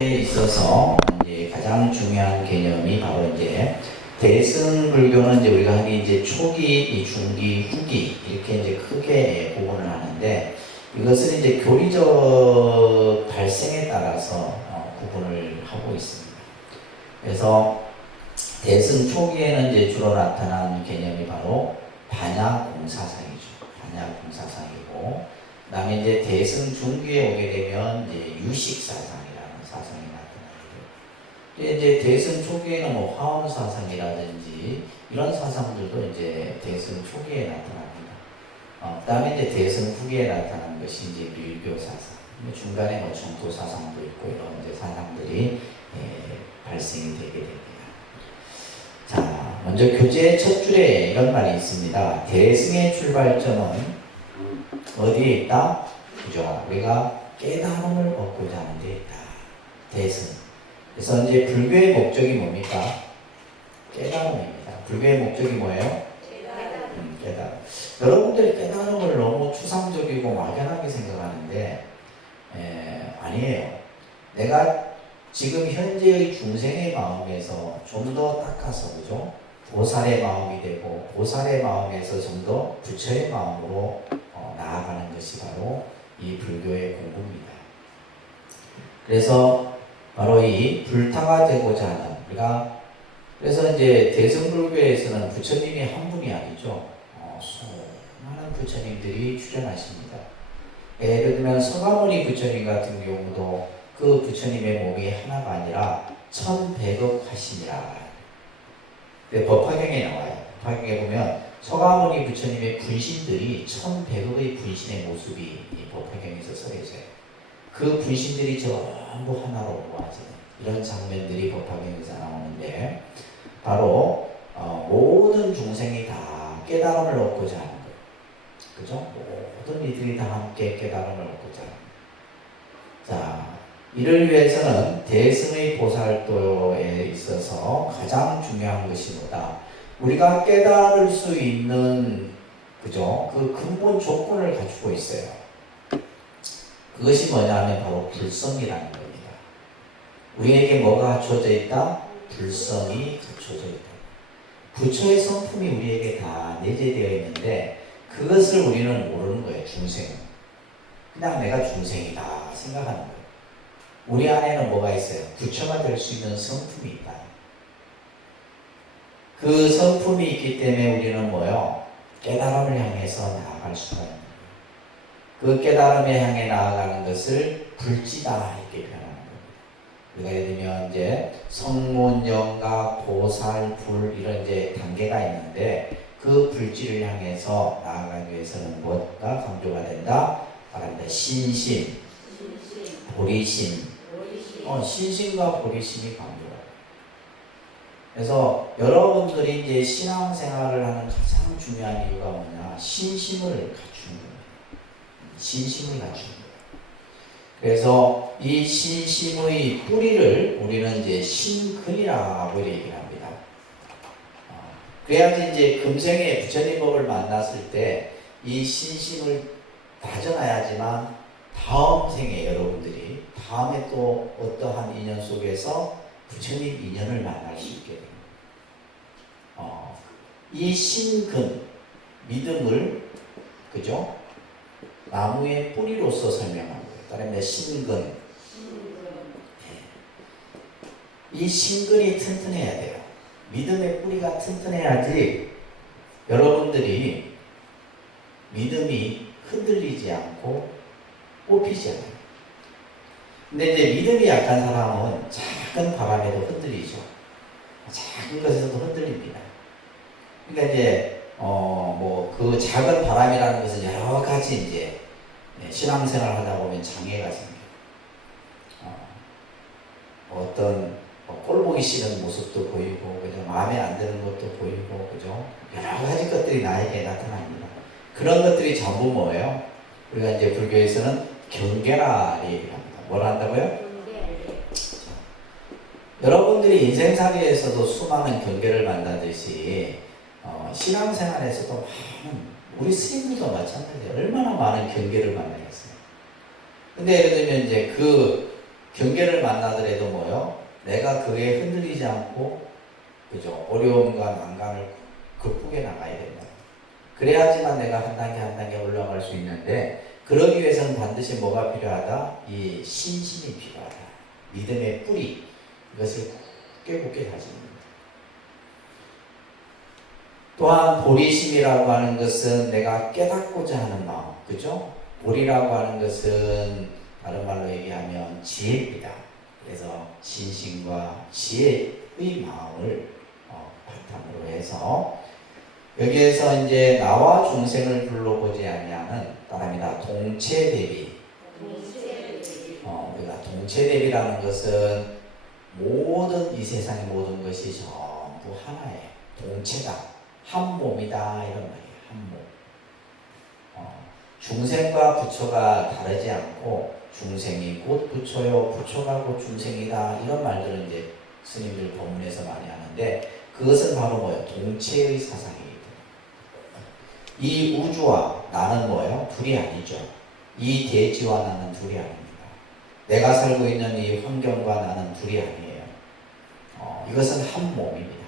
있어서 이제 가장 중요한 개념이 바로 이제 대승불교는 이제 우리가 흔히 이제 초기, 중기, 후기 이렇게 이제 크게 구분을 하는데 이것은 이제 교리적 발생에 따라서 구분을 하고 있습니다. 그래서 대승 초기에는 이제 주로 나타나는 개념이 바로 반야공사상이죠. 반야공사상이고, 그다음에 이제 대승 중기에 오게 되면 이제 유식사상이라는 사상이 나타나죠. 이제 대승 초기에는 뭐 화엄 사상이라든지 이런 사상들도 이제 대승 초기에 나타납니다. 그다음에 이제 대승 후기에 나타나는 것이 이제 밀교 사상. 중간에 뭐 정토 사상도 있고 이런 이제 사상들이 발생이 되게 됩니다. 자, 먼저 교재 첫 줄에 이런 말이 있습니다. 대승의 출발점은 어디에 있다? 그죠? 우리가 깨달음을 얻고자 하는 데 있다. 대승. 그래서 이제 불교의 목적이 뭡니까? 깨달음입니다. 불교의 목적이 뭐예요? 깨달음. 여러분들이 깨달음을 너무 추상적이고 막연하게 생각하는데 아니에요. 내가 지금 현재의 중생의 마음에서 좀 더 닦아서, 그죠? 보살의 마음이 되고, 보살의 마음에서 좀 더 부처의 마음으로 나아가는 것이 바로 이 불교의 공부입니다. 그래서 바로 이 불타가 되고자 하는, 우리가 그래서 이제 대승불교에서는 부처님이 한 분이 아니죠. 수많은 부처님들이 출연하십니다. 예를 들면 서가모니 부처님 같은 경우도 그 부처님의 몸이 하나가 아니라 1100억 화신이라. 법화경에 나와요. 법화경에 보면 서가모니 부처님의 분신들이 1100억의 분신의 모습이 법화경에서 써있어요. 그 분신들이 전부 하나로 모아지는 이런 장면들이 법화경에서 나오는데, 바로 모든 중생이 다 깨달음을 얻고자 하는 거예요. 그죠? 모든 이들이 다 함께 깨달음을 얻고자 하는 거예요. 자, 이를 위해서는 대승의 보살도에 있어서 가장 중요한 것이 뭐다? 우리가 깨달을 수 있는, 그죠? 그 근본 조건을 갖추고 있어요. 그것이 뭐냐면 바로 불성이라는 겁니다. 우리에게 뭐가 갖춰져 있다? 불성이 갖춰져 있다. 부처의 성품이 우리에게 다 내재되어 있는데 그것을 우리는 모르는 거예요. 중생은. 그냥 내가 중생이다 생각하는 거예요. 우리 안에는 뭐가 있어요? 부처가 될 수 있는 성품이 있다. 그 성품이 있기 때문에 우리는 뭐요? 깨달음을 향해서 나아갈 수가 있는 거예요. 그 깨달음에 향해 나아가는 것을 불지다 이렇게 표현하는 겁니다. 우리가 예를 들면 이제 성문, 영가, 보살, 불 이런 이제 단계가 있는데 그 불지를 향해서 나아가기 위해서는 무엇가 강조가 된다? 말합니다. 신심, 보리심. 신심과 보리심이 강조가 돼요. 그래서 여러분들이 이제 신앙생활을 하는 가장 중요한 이유가 뭐냐? 신심을 갖추는 거예요. 신심을 갖추는 거예요. 그래서 이 신심의 뿌리를 우리는 이제 신근이라고 얘기를 합니다. 그래야지 이제 금생에 부처님 법을 만났을 때 이 신심을 다져놔야지만 다음 생에 여러분들이 다음에 또 어떠한 인연 속에서 부처님 인연을 만날 수 있게 됩니다. 이 신근, 믿음을, 그죠? 나무의 뿌리로서 설명한 거예요. 따르면 신근. 이 신근이 튼튼해야 돼요. 믿음의 뿌리가 튼튼해야지 여러분들이 믿음이 흔들리지 않고 뽑히지 않아요. 근데 이제 믿음이 약한 사람은 작은 바람에도 흔들리죠. 작은 것에서도 흔들립니다. 그러니까 이제 그 작은 바람이라는 것은 여러 가지 이제 신앙생활 하다 보면 장애가 생겨요. 어떤 꼴보기 싫은 모습도 보이고, 그죠? 마음에 안 드는 것도 보이고, 그죠? 여러 가지 것들이 나에게 나타납니다. 그런 것들이 전부 뭐예요? 우리가 이제 불교에서는 경계라 얘기를 합니다. 뭘 한다고요? 여러분들이 인생살이에서도 수많은 경계를 만나듯이 신앙생활에서도 많은, 우리 스님들도 마찬가지예요. 얼마나 많은 경계를 만나겠어요. 근데 예를 들면 이제 그 경계를 만나더라도 뭐요? 내가 그에 흔들리지 않고, 그죠? 어려움과 난관을 극복해 나가야 된다. 그래야지만 내가 한 단계 한 단계 올라갈 수 있는데, 그러기 위해서는 반드시 뭐가 필요하다? 이 신심이 필요하다. 믿음의 뿌리, 이것을 굳게 다집니다. 또한 보리심이라고 하는 것은 내가 깨닫고자 하는 마음, 그죠? 보리라고 하는 것은 다른 말로 얘기하면 지혜입니다. 그래서 신심과 지혜의 마음을 바탕으로 해서 여기에서 이제 나와 중생을 불러보지 아니하는 따라합니다. 동체 대비. 우리가 동체 대비라는 것은 모든 이 세상의 모든 것이 전부 하나의 동체다, 한 몸이다 이런 말이에요. 한 몸. 중생과 부처가 다르지 않고 중생이 곧 부처요, 부처가 곧 중생이다 이런 말들은 이제 스님들 법문에서 많이 하는데 그것은 바로 뭐예요? 동체의 사상이에요. 이 우주와 나는 뭐예요? 둘이 아니죠. 이 대지와 나는 둘이 아닙니다. 내가 살고 있는 이 환경과 나는 둘이 아니에요. 이것은 한 몸입니다.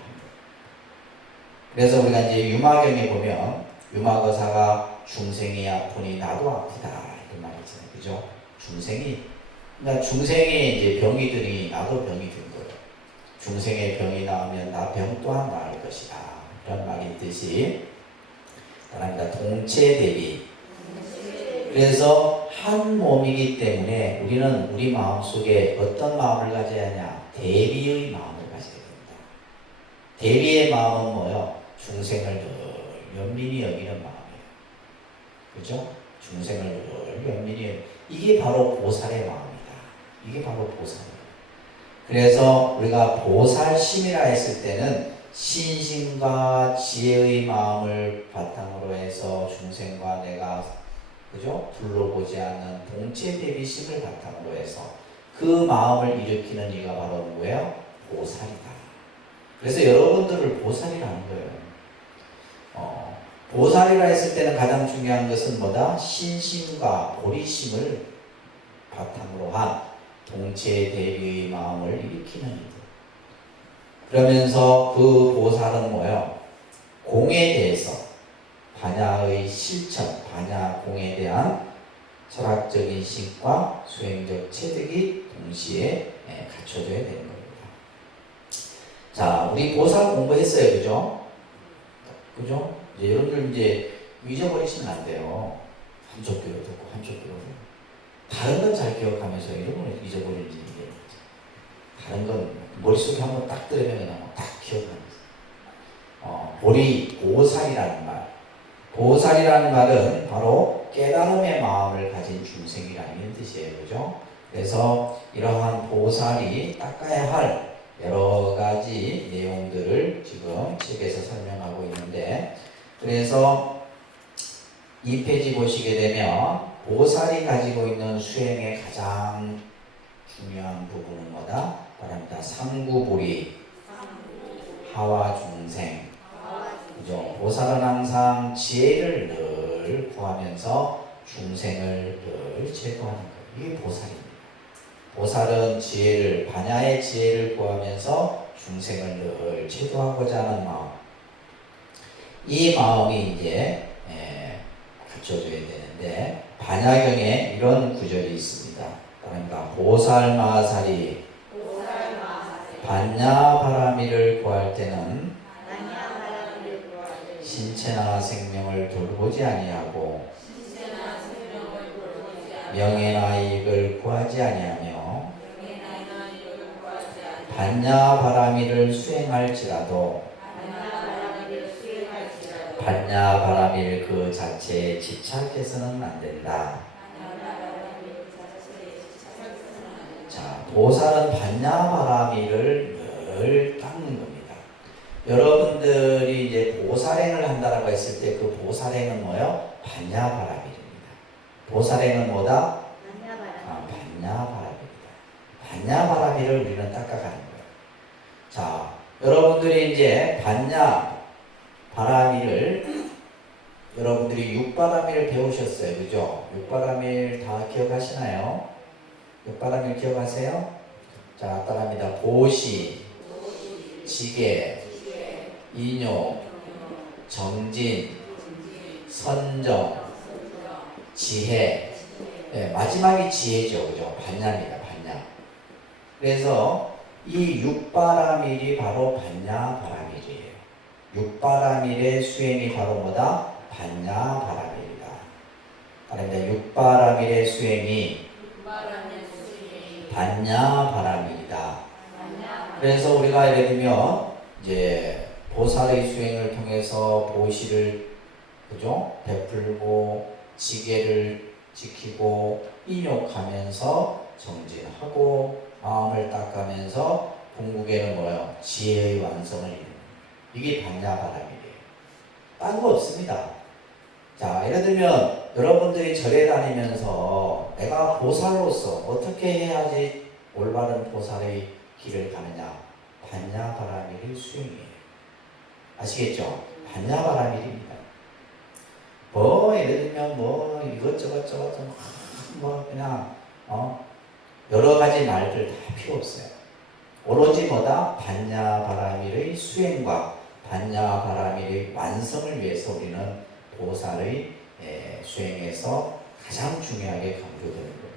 그래서 우리가 이제 유마경에 보면 유마거사가 중생이 아프니 나도 아프다 이런 말이 있잖아요. 그죠? 중생이, 그러니까 중생의 이제 병이 드니 나도 병이 든 거예요. 중생의 병이 나오면 나 병 또한 나을 것이다. 이런 말이 있듯이 말합니다. 동체 대비. 그래서 한 몸이기 때문에 우리는 우리 마음속에 어떤 마음을 가져야 하냐? 대비의 마음을 가져야 됩니다. 대비의 마음은 뭐예요? 중생을 늘 연민히 여기는 마음이에요. 그죠? 중생을 늘 연민히, 이게 바로 보살의 마음이다. 이게 바로 보살이에요. 그래서 우리가 보살심이라 했을 때는 신심과 지혜의 마음을 바탕으로 해서 중생과 내가, 그죠? 둘러보지 않는 동체 대비심을 바탕으로 해서 그 마음을 일으키는 이가 바로 누구예요? 보살이다. 그래서 여러분들을 보살이라는 거예요. 보살이라 했을 때는 가장 중요한 것은 뭐다? 신심과 보리심을 바탕으로 한 동체 대비의 마음을 일으키는 이들. 그러면서 그 보살은 뭐예요? 공에 대해서 반야의 실천, 반야공에 대한 철학적인 식과 수행적 체득이 동시에 갖춰져야 되는 겁니다. 자, 우리 보살 공부했어요, 그죠? 그죠? 이제 여러분들 이제 잊어버리시면 안 돼요. 한쪽 귀로 듣고 한쪽 귀로 듣고. 다른 건 잘 기억하면서 이런 건 잊어버리는지 이게. 다른 건 머릿속에 한번 딱 들으면 그냥 딱 기억하면서. 보살이라는 말. 보살이라는 말은 바로 깨달음의 마음을 가진 중생이라는 뜻이에요. 그죠? 그래서 이러한 보살이 닦아야 할 여러 가지 내용들을 지금 책에서 설명하고 있는데, 그래서 이 페이지 보시게 되면 보살이 가지고 있는 수행의 가장 중요한 부분은 뭐다? 말합니다. 상구보리, 하와중생. 그죠? 보살은 항상 지혜를 늘 구하면서 중생을 늘 제도하는 거예요. 이게 보살입니다. 보살은 지혜를, 반야의 지혜를 구하면서 중생을 늘 제도하고자 하는 마음. 이 마음이 이제 갖춰져야 되는데, 반야경에 이런 구절이 있습니다. 그러니까 보살마살이 반야바라미를 구할 때는 신체나 생명을 돌보지 아니하고 명예나 이익을 구하지 아니하며 반야바라미를 수행할지라도 반야바라밀 그 자체에 집착해서는 안 된다. 자, 보살은 반야바라밀을 늘 닦는 겁니다. 여러분들이 이제 보살행을 한다라고 했을 때 그 보살행은 뭐예요? 반야바라밀입니다. 보살행은 뭐다? 반야바라밀입니다. 반야바라밀을 우리는 닦아가는 거예요. 자, 여러분들이 이제 반야바라밀을 여러분들이 육바라밀을 배우셨어요. 그죠? 육바라밀 다 기억하시나요? 육바람일 기억하세요? 자, 따라합니다. 보시, 지게, 인요, 정진, 선정, 지혜. 네, 마지막이 지혜죠. 그죠? 반야입니다. 반야. 그래서 이 육바라밀이 바로 반야바라밀이에요. 육바라밀의 수행이 바로 뭐다? 반야바라밀이다. 그런데 육바라밀의 수행이 반야바라밀이다. 그래서 우리가 예를 들면 이제 보살의 수행을 통해서 보시를 그죠? 베풀고 지게를 지키고 인욕하면서 정진하고 마음을 닦으면서 궁극에는 뭐예요? 지혜의 완성을 이루는 이게 반야바람이에요. 딴 거 없습니다. 자, 예를 들면 여러분들이 절에 다니면서 내가 보살로서 어떻게 해야지 올바른 보살의 길을 가느냐? 반야바라밀의 수행이에요. 아시겠죠? 반야바라밀입니다. 뭐 예를 들면 뭐 이것저것 뭐 그냥 여러 가지 말들 다 필요 없어요. 오로지 뭐다? 반야바라밀의 수행과 반야바라밀의 완성을 위해서 우리는 보살의 수행에서 가장 중요하게 강조되는 겁니다.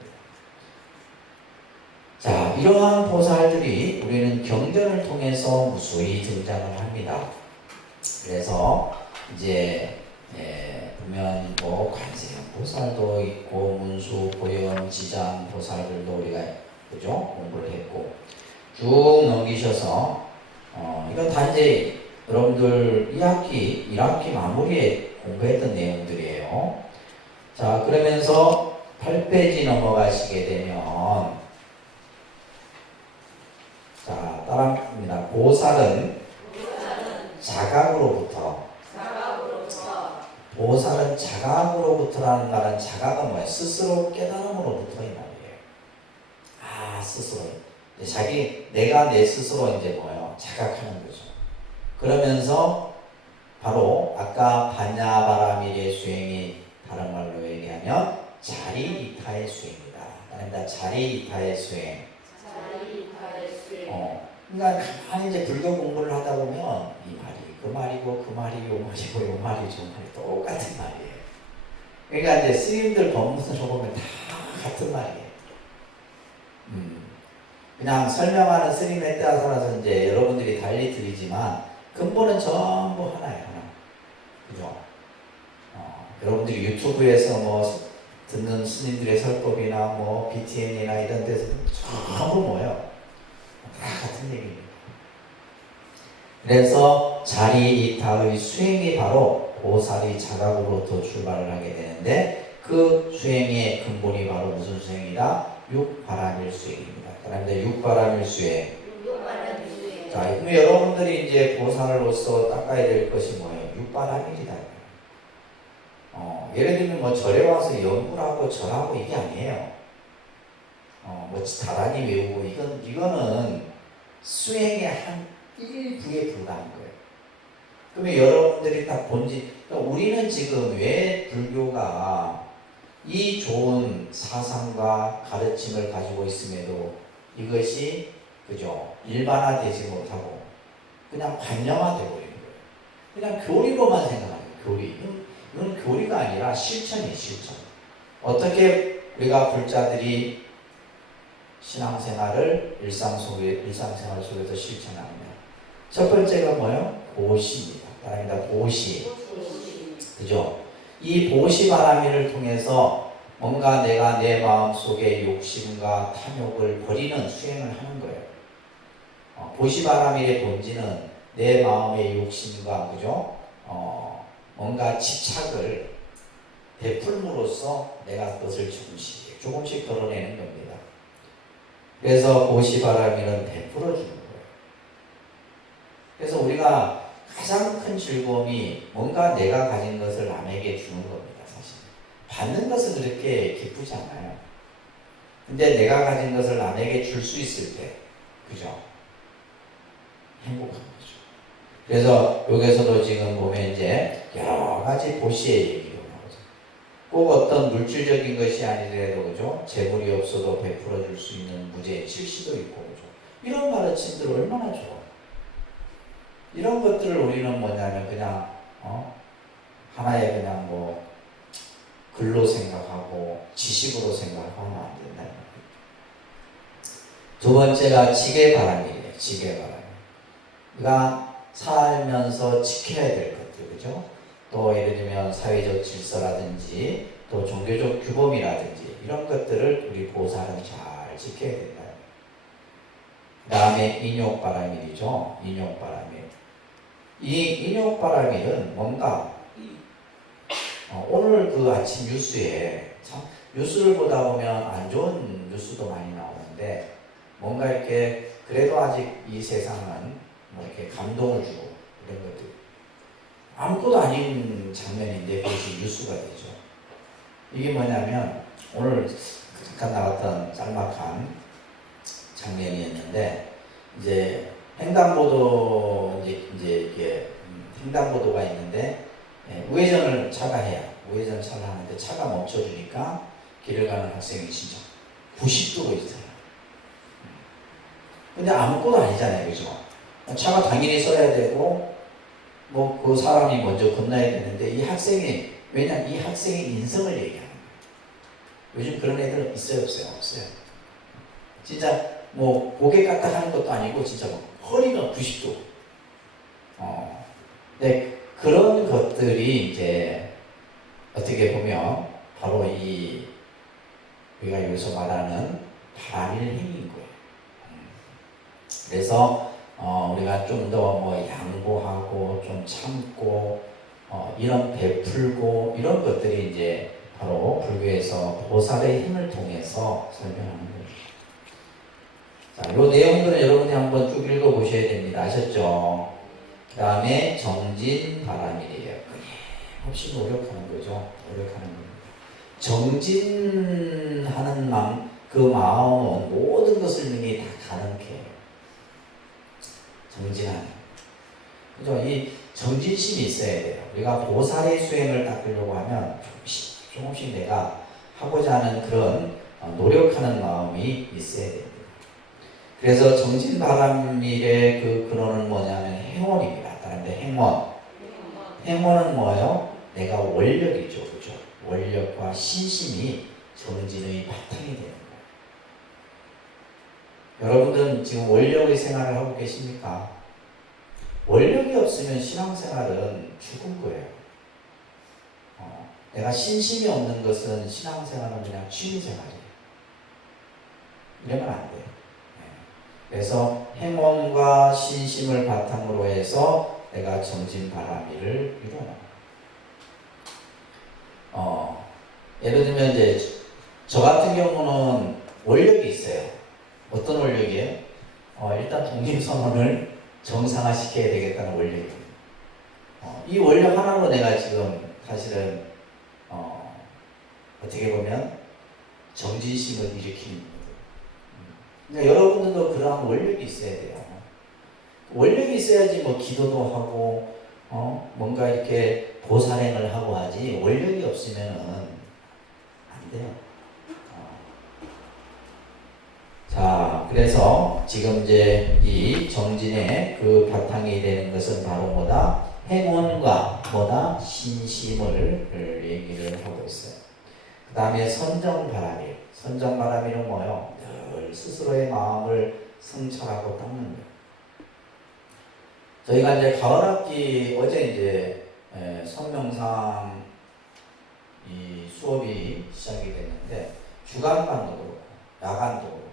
자, 이러한 보살들이 우리는 경전을 통해서 무수히 등장을 합니다. 그래서 이제 보면 뭐 관세음 보살도 있고 문수, 보영, 지장 보살들도 우리가 그죠? 공부를 했고 쭉 넘기셔서 이건 단지 여러분들 2학기, 1학기 마무리에 공부했던 내용들이에요. 자, 그러면서 8페이지 넘어가시게 되면 자, 따라합니다. 보살은 자각으로부터 보살은 자각으로부터라는 말은 자각은 뭐예요? 스스로 깨달음으로부터 이 말이에요. 아, 스스로. 내가 내 스스로 이제 뭐예요? 자각하는 거죠. 그러면서 바로 아까 반야바라밀의 수행이 다른 말로 얘기하면 자리이타의 수행이다. 그러니까 자리이타의 수행. 그러니까 가만히 이제 불교 공부를 하다 보면 이 말이 그 말이고 그 말이 요 말이고 요 말이 저 말이 똑같은 말이에요. 그러니까 이제 스님들 법문을 보면 다 같은 말이에요. 그냥 설명하는 스님에 따라서 이제 여러분들이 달리 들리지만 근본은 전부 하나예요. 하나. 그죠? 여러분들이 유튜브에서 뭐 듣는 스님들의 설법이나 뭐 BTN이나 이런 데서 전부 뭐예요? 다 같은 얘기입니다. 그래서 자리이타의 수행이 바로 보살이 자각으로부터 출발을 하게 되는데 그 수행의 근본이 바로 무슨 수행이다? 육바라밀 수행입니다. 그런데 육바라밀 수행. 자, 그럼 여러분들이 이제 보살로서 닦아야 될 것이 뭐예요? 육바라밀이다. 예를 들면 뭐 절에 와서 연구를 하고 절하고 이게 아니에요. 뭐 다란히 외우고 이거는 수행의 한 일부에 불과한 거예요. 그러면 여러분들이 딱 그러니까 우리는 지금 왜 불교가 이 좋은 사상과 가르침을 가지고 있음에도 이것이 그죠? 일반화되지 못하고 그냥 관념화되어 버리는 거예요. 그냥 교리로만 생각하는 거예요. 교리. 이건 교리가 아니라 실천이에요. 실천. 어떻게 우리가 불자들이 신앙생활을 일상생활 속에서 실천합니다. 첫 번째가 뭐예요? 보시입니다. 따라합니다. 보시. 그죠? 이 보시 바라밀을 통해서 뭔가 내가 내 마음 속의 욕심과 탐욕을 버리는 수행을 하는 거예요. 보시 바라밀의 본질은 내 마음의 욕심과 그죠? 뭔가 집착을 베풀므로써 내가 그것을 조금씩 덜어내는 겁니다. 그래서 보시바라밀은 베풀어 주는 거예요. 그래서 우리가 가장 큰 즐거움이 뭔가 내가 가진 것을 남에게 주는 겁니다. 사실 받는 것은 그렇게 기쁘지 않아요. 근데 내가 가진 것을 남에게 줄 수 있을 때 그죠? 행복한 거죠. 그래서 여기서도 지금 보면 이제 여러 가지 보시의 얘기가 나오죠. 꼭 어떤 물질적인 것이 아니더라도 그죠? 재물이 없어도 베풀어 줄 수 있는 무죄의 칠시도 있고 그죠? 이런 가르침들 얼마나 좋아. 이런 것들을 우리는 뭐냐면 그냥 하나의 그냥 뭐 글로 생각하고 지식으로 생각하면 안 된다. 두 번째가 지게바람이에요. 지게바람. 우리가 살면서 지켜야 될 것들, 그죠? 또 예를 들면 사회적 질서라든지 또 종교적 규범이라든지 이런 것들을 우리 보살은 잘 지켜야 된다. 그 다음에 인욕바람일이죠. 인욕바람일. 이 인욕바람일은 뭔가 오늘 그 아침 뉴스에 참 뉴스를 보다 보면 안 좋은 뉴스도 많이 나오는데 뭔가 이렇게 그래도 아직 이 세상은 뭐 이렇게 감동을 주고 이런 것들 아무것도 아닌 장면인데 그것이 뉴스가 되죠. 이게 뭐냐면 오늘 잠깐 나왔던 짤막한 장면이었는데 이제 횡단보도 이제 이게 횡단보도가 있는데 우회전을 차가 해요. 우회전 차를 하는데 차가 멈춰주니까 길을 가는 학생이 진짜 90도로 있어요. 근데 아무것도 아니잖아요, 그죠? 차가 당연히 써야 되고 뭐 그 사람이 먼저 건너야 되는데 이 학생이 왜냐면 이 학생의 인성을 얘기하는 거예요. 요즘 그런 애들 있어요, 없어요? 없어요. 진짜 뭐 고개 까딱하는 것도 아니고 진짜 뭐 허리가 90도. 네, 그런 것들이 이제 어떻게 보면 바로 이 우리가 여기서 말하는 바람일 행위인 거예요. 그래서 우리가 좀 더 뭐 양보하고 좀 참고 이런 베풀고 이런 것들이 이제 바로 불교에서 보살의 힘을 통해서 설명하는 거예요. 자, 이 내용들은 여러분이 한번 쭉 읽어보셔야 됩니다. 아셨죠? 그 다음에 정진바람일이에요. 끊임없이 노력하는 거죠. 노력하는 겁니다. 정진하는 그 마음은 모든 것을 능히 다 가능해요. 정진하는. 그죠? 이 정진심이 있어야 돼요. 우리가 보살의 수행을 닦으려고 하면 조금씩 내가 하고자 하는 그런 노력하는 마음이 있어야 됩니다. 그래서 정진바람일의 그 근원은 뭐냐면 행원입니다. 다른데 행원. 행원은 뭐예요? 내가 원력이죠. 그죠? 원력과 신심이 정진의 바탕이 되는 거예요. 여러분들은 지금 원력의 생활을 하고 계십니까? 원력이 없으면 신앙생활은 죽은 거예요. 내가 신심이 없는 것은 신앙생활은 그냥 취미생활이에요. 이러면 안 돼요. 그래서 행원과 신심을 바탕으로 해서 내가 정진바람일을 이루어요. 예를 들면 이제 저 같은 경우는 원력이 있어요. 어떤 원력이에요? 일단 독립선언을 정상화시켜야 되겠다는 원력이에요. 이 원력 하나로 내가 지금 사실은 어떻게 보면 정진심을 일으키는 거예요. 그러니까 여러분들도 그러한 원력이 있어야 돼요. 원력이 있어야지 뭐 기도도 하고 뭔가 이렇게 보살행을 하고 하지 원력이 없으면은 안 돼요. 자, 그래서 지금 이제 이 정진의 그 바탕이 되는 것은 바로 뭐다? 행원과 뭐다? 신심을 얘기를 하고 있어요. 그 다음에 선정바람일. 선정바람일은 뭐요? 늘 스스로의 마음을 성찰하고 닦는 거예요. 저희가 이제 가을학기 어제 이제 성명상 이 수업이 시작이 됐는데 주간반도 그렇고 야간도 그렇고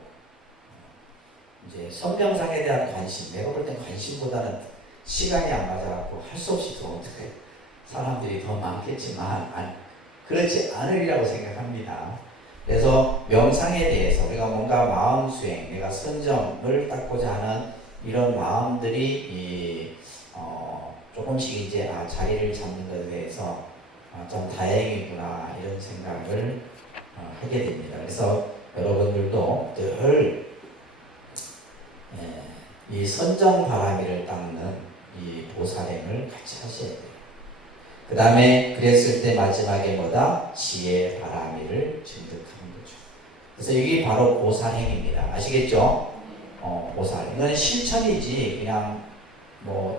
이제 성명상에 대한 관심, 내가 볼 땐 관심보다는 시간이 안 맞아갖고 할 수 없이 더 어떻게 사람들이 더 많겠지만 그렇지 않으리라고 생각합니다. 그래서 명상에 대해서 우리가 뭔가 마음 수행, 내가 선정을 닦고자 하는 이런 마음들이 조금씩 이제 자리를 잡는 것에 대해서 좀 다행이구나 이런 생각을 하게 됩니다. 그래서 여러분들도 늘 이 선정바람일을 닦는 이 보살행을 같이 하셔야 돼요. 그 다음에 그랬을 때 마지막에 뭐다? 지혜 바라미를 증득하는 거죠. 그래서 이게 바로 보살행입니다. 아시겠죠? 보살. 이건 실천이지 그냥 뭐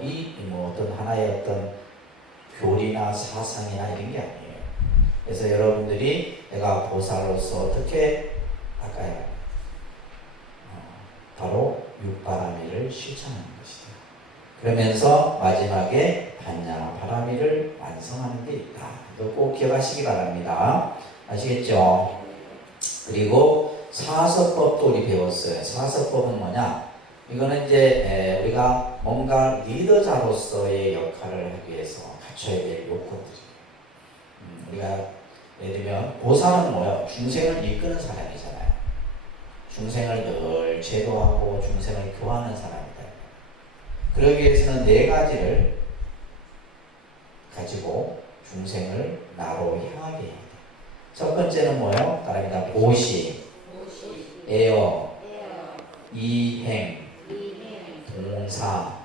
어떤 하나의 어떤 교리나 사상이나 이런 게 아니에요. 그래서 여러분들이 내가 보살로서 어떻게 닦아야 바로 육바라미를 실천하는 것이다. 그러면서 마지막에 반야 바라미를 완성하는 게 있다. 이거 꼭 기억하시기 바랍니다. 아시겠죠? 그리고 사서법도 우리 배웠어요. 사서법은 뭐냐? 이거는 이제 우리가 뭔가 리더자로서의 역할을 하기 위해서 갖춰야 될 요건들이에요. 우리가 예를 들면 보살은 뭐예요? 중생을 이끄는 사람이잖아요. 중생을 늘 제도하고 중생을 교화하는 사람이다. 그러기 위해서는 네 가지를 가지고 중생을 나로 향하게 해야 돼. 첫 번째는 뭐예요? 따라합니다. 보시, 애어, 이행, 동사.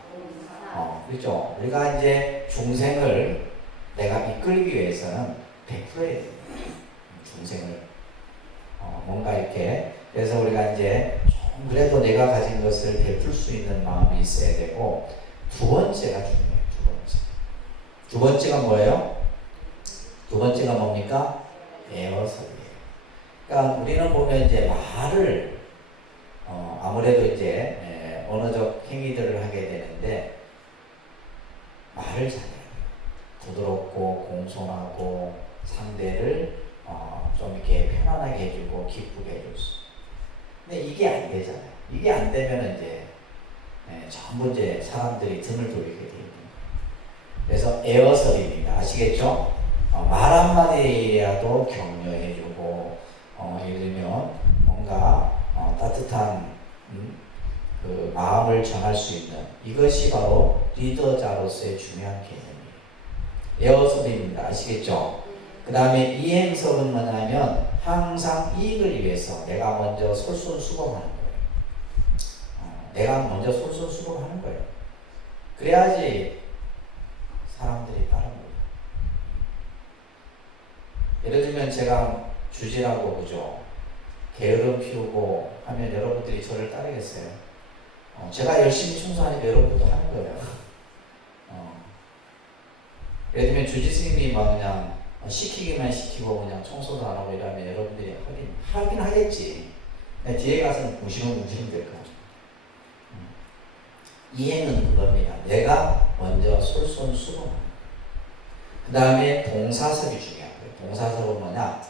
그렇죠? 우리가 이제 중생을 내가 이끌기 위해서는 100%해야 됩니다. 중생을 뭔가 이렇게. 그래서 우리가 이제 좀 그래도 내가 가진 것을 베풀 수 있는 마음이 있어야 되고, 두 번째가 중요해요. 두 번째가 뭐예요? 두 번째가 뭡니까? 에어설이에요. 그러니까 우리는 보면 이제 말을 아무래도 이제 언어적 행위들을 하게 되는데 말을 잘해야 돼요. 부드럽고 공손하고 상대를 좀 이렇게 편안하게 해주고 기쁘게 해줄 수. 근데 이게 안 되잖아요. 이게 안 되면 이제 전부 이제 사람들이 등을 돌리게 됩니다. 그래서 에어설입니다. 아시겠죠? 말 한마디라도 격려해주고 예를 들면 뭔가 따뜻한 그 마음을 전할 수 있는 이것이 바로 리더자로서의 중요한 개념이에요. 에어설입니다. 아시겠죠? 그 다음에 이행설은 뭐냐면 항상 이익을 위해서 내가 먼저 솔선수범하는 거예요. 내가 먼저 솔선수범하는 거예요. 그래야지 사람들이 따릅니다. 예를 들면 제가 주지라고 그죠? 게으름 피우고 하면 여러분들이 저를 따르겠어요? 제가 열심히 청소하니까 여러분도 하는 거예요. 예를 들면 주지 스님이 막 그냥 시키기만 시키고 그냥 청소도 안 하고 이러면 여러분들이 하긴 하겠지. 뒤에 가서는 무시무시면 될 거야. 이해는 그겁니다. 내가 먼저 솔선수범하는. 그 다음에 동사섭이 중요한 거예요. 동사섭은 뭐냐?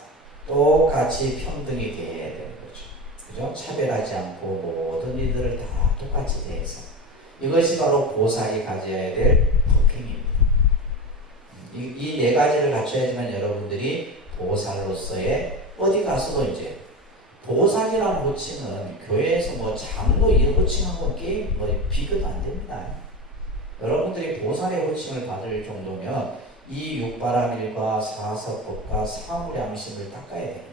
똑같이 평등히 대해야 되는 거죠. 그죠? 차별하지 않고 모든 이들을 다 똑같이 대해서. 이것이 바로 보살이 가져야 될 법행입니다. 이 네 가지를 갖춰야지만 여러분들이 보살로서의 어디 가서도 이제 보살이라는 호칭은 교회에서 뭐 장로 이 호칭하고 게임 비교도 안 됩니다. 여러분들이 보살의 호칭을 받을 정도면 이 육바라밀과 사서법과 사무량심을 닦아야 됩니다.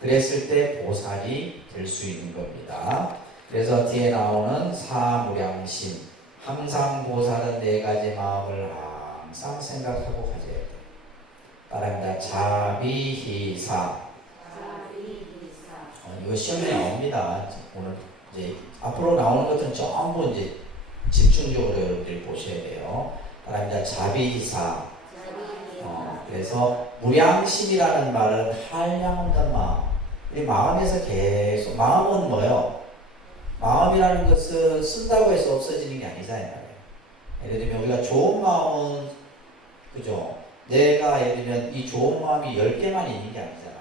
그랬을 때 보살이 될 수 있는 겁니다. 그래서 뒤에 나오는 사무량심, 항상 보살은 네 가지 마음을 항상 생각하고 가져야 돼요. 따라합니다. 자비희사. 이거 시험에 나옵니다. 오늘 이제 앞으로 나오는 것들은 전부 이제 집중적으로 여러분들이 보셔야 돼요. 따라합니다. 자비희사. 그래서 무량심이라는 말은 한량 없는 마음. 우리 마음에서 계속 마음은 뭐예요? 마음이라는 것은 쓴다고 해서 없어지는 게 아니잖아요. 예를 들면 우리가 좋은 마음은 그죠? 내가 예를 들면 이 좋은 마음이 10개만 있는 게 아니잖아.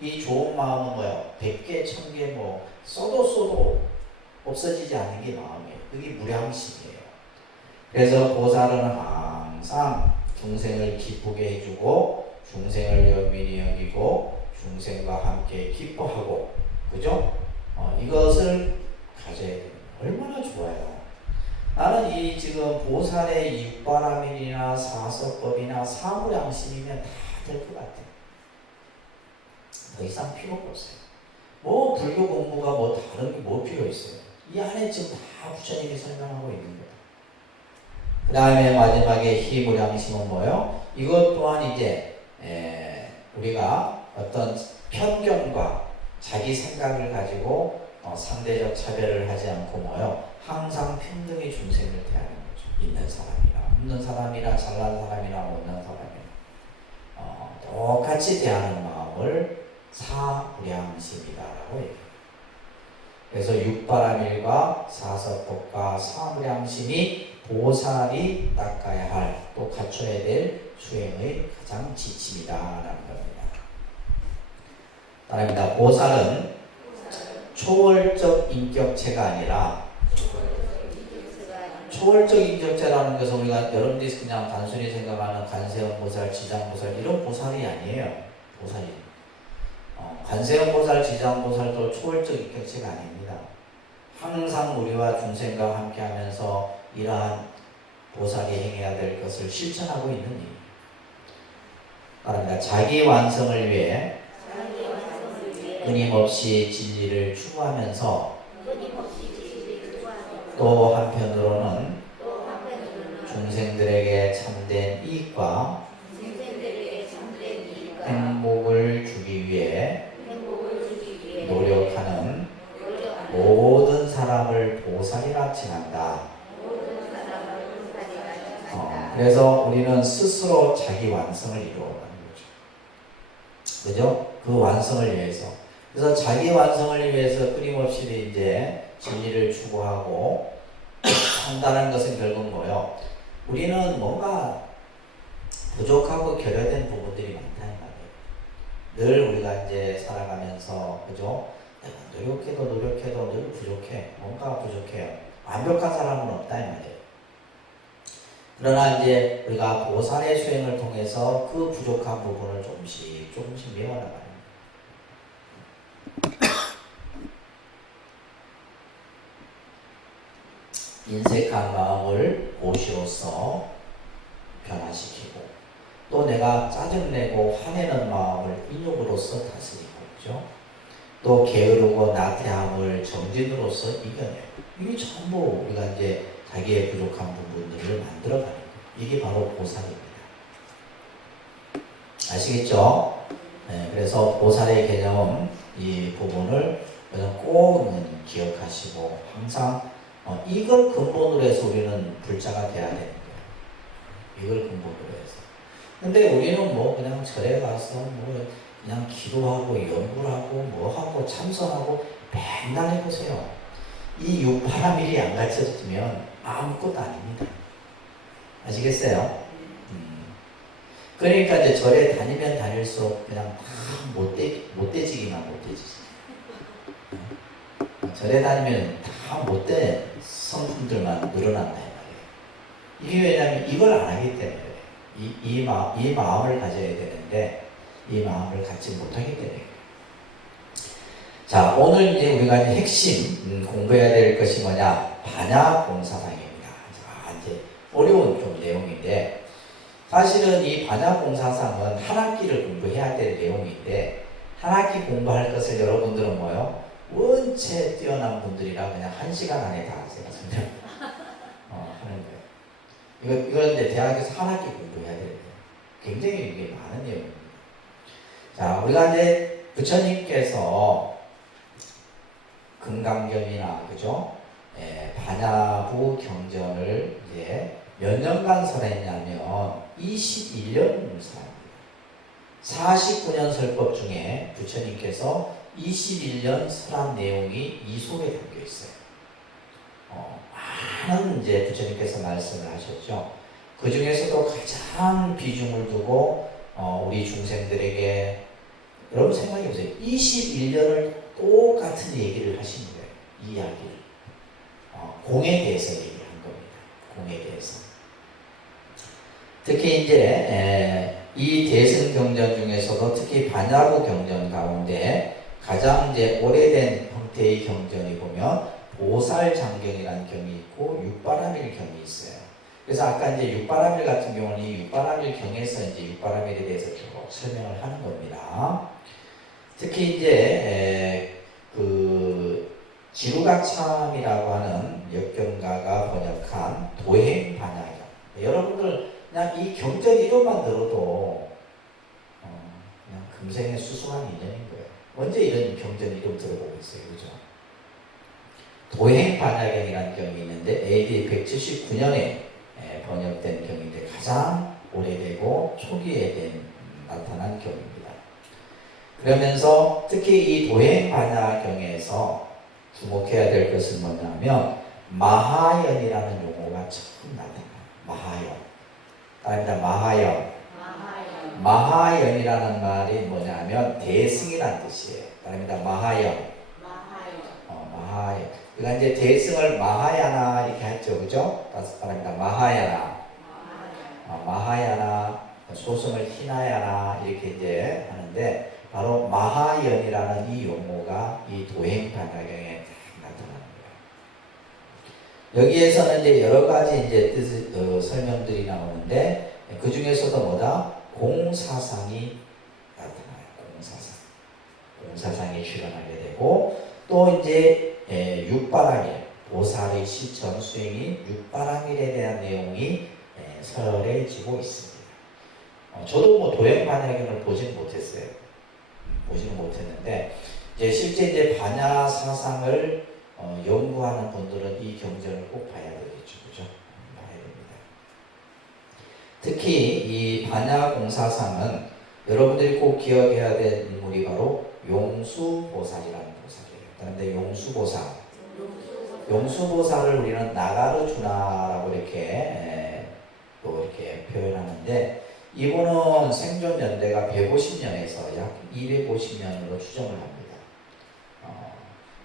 이 좋은 마음은 뭐예요? 100개, 1000개 뭐 써도 없어지지 않는 게 마음이에요. 그게 무량심이에요. 그래서 보살은 항상 중생을 기쁘게 해주고 중생을 연민히 여기고 중생과 함께 기뻐하고 그죠? 이것을 가져야 돼요. 얼마나 좋아요. 나는 이 지금 보살의 이 육바라밀이나 사서법이나 사무량심이면 다 될 것 같아요. 더 이상 필요가 없어요. 뭐 불교 공부가 뭐 다른 게 뭐 필요 있어요. 이 안에 지금 다 부처님이 설명하고 있는 거다. 그 다음에 마지막에 희무량심은 뭐예요? 이것 또한 이제 우리가 어떤 편견과 자기 생각을 가지고 상대적 차별을 하지 않고 뭐예요? 항상 평등히 중생을 대하는 거죠. 있는 사람이나 없는 사람이나 잘난 사람이나 못난 사람이나 똑같이 대하는 마음을 사무량심이다라고 얘기해요. 그래서 육바라밀과 사서법과 사무량심이 보살이 닦아야 할, 또 갖춰야 될 수행의 가장 지침이다라는 겁니다. 따라합니다. 보살은 초월적 인격체가 아니라, 초월적 인격체라는 것은 우리가 여러분들이 그냥 단순히 생각하는 관세음 보살, 지장 보살 이런 보살이 아니에요. 보살이 관세음 보살, 지장 보살도 초월적 인격체가 아닙니다. 항상 우리와 중생과 함께하면서 이러한 보살이 행해야 될 것을 실천하고 있는 일. 그러니까 자기 완성을 위해 끊임없이 진리를 추구하면서 또 한편으로는 중생들에게 참된 이익과 행복을 주기 위해 노력하는 모든 사람을 보살이라 칭한다. 그래서 우리는 스스로 자기 완성을 이루어가는 거죠. 그죠? 그 완성을 위해서. 그래서 자기 완성을 위해서 끊임없이 이제 진리를 추구하고 한다는 것은 결국 뭐예요? 우리는 뭔가 부족하고 결여된 부분들이 많다는 말이에요. 늘 우리가 이제 살아가면서, 그죠? 내가 노력해도 늘 부족해. 뭔가 부족해요. 완벽한 사람은 없다 이 말이에요. 그러나 이제 우리가 보살의 수행을 통해서 그 부족한 부분을 조금씩 메워나가는 인색한 마음을 오시로서 변화시키고, 또 내가 짜증내고 화내는 마음을 인욕으로서 다스리고, 그죠? 또 게으르고 나태함을 정진으로서 이겨내고, 이게 전부 우리가 이제 자기의 부족한 부분들을 만들어가는 거예요. 이게 바로 보살입니다. 아시겠죠? 네, 그래서 보살의 개념은 이 부분을 꼭 기억하시고 항상 이걸 근본으로 해서 우리는 불자가 돼야 되는 거예요. 이걸 근본으로 해서. 근데 우리는 뭐 그냥 절에 가서 뭐 그냥 기도하고 연구를 하고 뭐 하고 참선하고 맨날 해보세요. 이 육파라밀이 안 갖춰지면 아무것도 아닙니다. 아시겠어요? 그러니까 이제 절에 다니면 다닐수록 그냥 다 못돼지기만 못돼지지. 절에 다니면 다 못된 성품들만 늘어난다 이 말이에요. 이게 왜냐하면 이걸 안 하기 때문에 이 마음을 가져야 되는데 이 마음을 갖지 못하기 때문에. 자, 오늘 이제 우리가 이제 핵심 공부해야 될 것이 뭐냐? 반야공사상입니다. 이제 어려운 좀 내용인데, 사실은 이 반야공사상은 한 학기를 공부해야 될 내용인데, 한 학기 공부할 것을 여러분들은 뭐요? 원체 뛰어난 분들이라 그냥 1시간 안에 다 하세요. 하는 거예요. 이건 이제 대학에서 한 학기 공부해야 되는데, 굉장히 이게 많은 내용입니다. 자, 우리가 이제 부처님께서 금강경이나, 그죠? 반야부 경전을 이제 몇 년간 설했냐면 21년 설합니다. 49년 설법 중에 부처님께서 21년 설한 내용이 이 속에 담겨 있어요. 많은 이제 부처님께서 말씀을 하셨죠. 그 중에서도 가장 비중을 두고 우리 중생들에게, 여러분 생각해 보세요. 21년을 똑같은 얘기를 하시는 거예요. 이 이야기를. 공에 대해서 얘기를 한 겁니다. 공에 대해서. 특히 이제 이 대승경전 중에서도 특히 반야부 경전 가운데 가장 이제 오래된 형태의 경전이 보면 보살장경이라는 경이 있고 육바라밀 경이 있어요. 그래서 아까 이제 육바라밀 같은 경우는 이 육바라밀 경에서 이제 육바라밀에 대해서 쭉 설명을 하는 겁니다. 특히 이제 그 지루각참이라고 하는 역경가가 번역한 도행반야경, 여러분들 그냥 이 경전 이름만 들어도 그냥 금생의 수수한 인연인 거예요. 언제 이런 경전 이름 들어보겠어요, 그죠? 도행반야경이라는 경이 있는데 AD 179년에 번역된 경인데 가장 오래되고 초기에 나타난 경입니다. 그러면서 특히 이 도행반야경에서 주목해야 될 것은 뭐냐면 마하연이라는 용어가 처음 나타나요. 마하연. 아닙니다. 마하연. 마하연이라는 말이 뭐냐면 대승이라는 뜻이에요. 아닙니다. 마하연. 마하연. 그러니까 이제 대승을 마하야나 이렇게 했죠, 그죠? 다섯 사람입니다. 마하야나. 마하야나, 소승을 히나야나 이렇게 이제 하는데 바로 마하연이라는 이 용어가 이 도행반야경에 나타나는 거예요. 여기에서는 이제 여러 가지 이제 설명들이 나오는데 그 중에서도 뭐다? 공사상이 나타나요. 공사상이 출현하게 되고 또 이제 육바라밀, 보살의 시천 수행이 육바라밀에 대한 내용이 설해지고 있습니다. 저도 뭐 도행반야경을 보지는 못했어요. 보지는 못했는데 실제 이제 반야 사상을 연구하는 분들은 이 경전을 꼭 봐야 되겠죠, 그죠? 봐야 됩니다. 특히 이 반야 공사상은 여러분들이 꼭 기억해야 될 인물이 바로 용수보살이라는 보살이에요. 그런데 용수보살을 우리는 나가르주나라고 이렇게 또 이렇게 표현하는데 이분은 생존 연대가 150년에서 약 250년으로 추정을 합니다.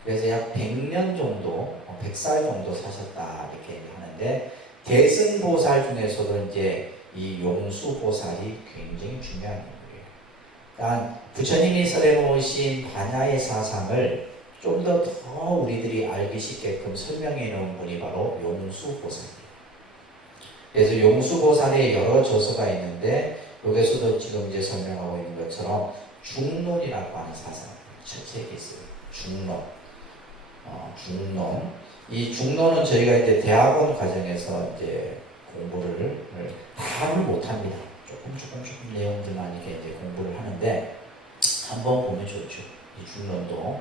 그래서 약 100년 정도, 100살 정도 사셨다 이렇게 하는데 대승보살 중에서도 이제 이 용수보살이 굉장히 중요한 인물이에요. 그러니까 부처님이 설해 놓으신 반야의 사상을 좀 더 우리들이 알기 쉽게끔 설명해 놓은 분이 바로 용수보살이에요. 그래서 용수보살의 여러 저서가 있는데 여기서도 지금 이제 설명하고 있는 것처럼 중론이라고 하는 사상 첫 책이 있어요. 중론. 이 중론은 저희가 이제 대학원 과정에서 이제 공부를 다를 못합니다. 조금 내용들만 이렇게 이제 공부를 하는데 한번 보면 좋죠. 이 중론도.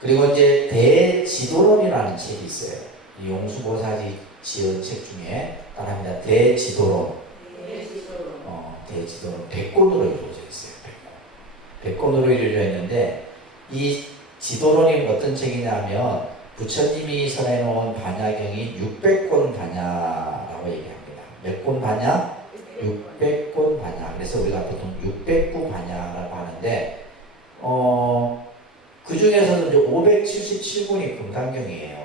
그리고 이제 대지도론이라는 책이 있어요. 이 용수보살이 지은 책 중에 따라합니다. 대지도론. 대지도론 100권으로 이루어져 있어요. 100권으로 이루어져 있는데 이 지도론이 어떤 책이냐면 부처님이 설해놓은 반야경이 600권 반야라고 얘기합니다. 몇 권 반야? 600권 반야. 그래서 우리가 보통 600구 반야라고 하는데 그 중에서도 이제 577권이 금강경이에요.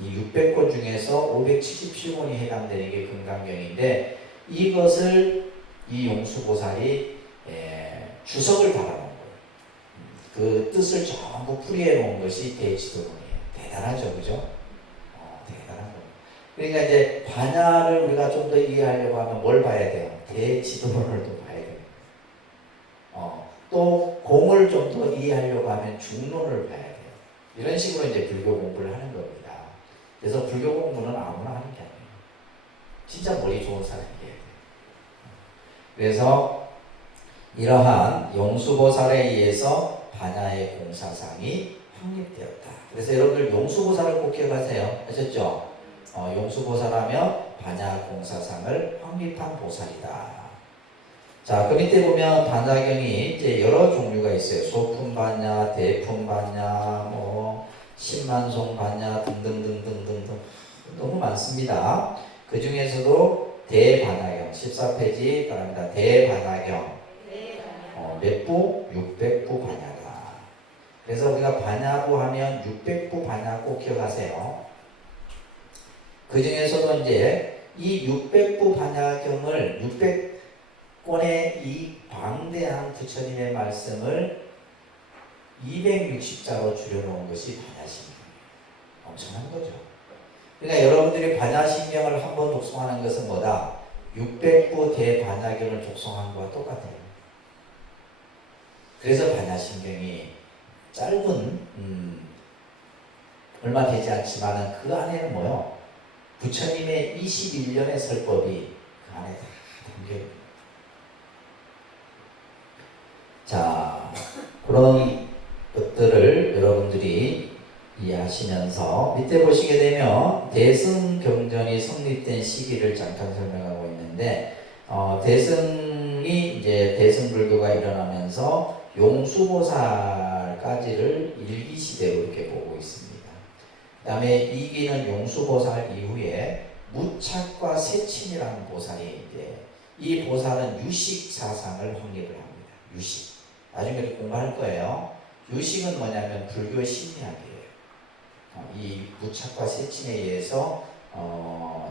이 600권 중에서 577권이 해당되는 게 금강경인데 이것을 이 용수보살이 주석을 달아놓은 거예요. 그 뜻을 전부 풀이해 놓은 것이 대지도론이에요. 대단하죠, 그죠? 대단한 거예요. 그러니까 이제 반야를 우리가 좀 더 이해하려고 하면 뭘 봐야 돼요? 대지도론을 또 봐야 돼요. 또 공을 좀 더 이해하려고 하면 중론을 봐야 돼요. 이런 식으로 이제 불교 공부를 하는 겁니다. 그래서 불교 공부는 아무나 하는 게 아니에요. 진짜 머리 좋은 사람이 해야 돼요. 그래서 이러한 용수보살에 의해서 반야의 공사상이 확립되었다. 그래서 여러분들 용수보살을 꼭 기억하세요. 아셨죠? 용수보살하면 반야 공사상을 확립한 보살이다. 자, 그 밑에 보면 반야경이 이제 여러 종류가 있어요. 소품반야, 대품반야, 신만송반야 등등등등등 너무 많습니다. 그 중에서도 대반야경 14페이지 바랍니다. 대반야경 몇 부? 600부 반야다. 그래서 우리가 반야부 하면 600부 반야 꼭 기억하세요. 그 중에서도 이제 이 600부 반야경을 600권의 이 방대한 부처님의 말씀을 260자로 줄여놓은 것이 반야신경이에요. 엄청난 거죠. 그러니까 여러분들이 반야신경을 한번 독송하는 것은 뭐다? 600부 대반야경을 독송한 것과 똑같아요. 그래서 반야신경이 짧은 얼마 되지 않지만 그 안에는 뭐요? 부처님의 21년의 설법이 그 안에 다 담겨 있는 거예요. 자, 그런 것들을 여러분들이 이해하시면서 밑에 보시게 되면 대승경전이 성립된 시기를 잠깐 설명하고 있는데 대승이 이제 대승불교가 일어나면서 용수보살까지를 일기시대로 이렇게 보고 있습니다. 그 다음에 이기는 용수보살 이후에 무착과 세친이라는 보살이 이제 이 보살은 유식사상을 확립을 합니다. 유식. 나중에 공부할 거예요. 유식은 뭐냐면 불교 심리학이에요. 이 무착과 세친에 의해서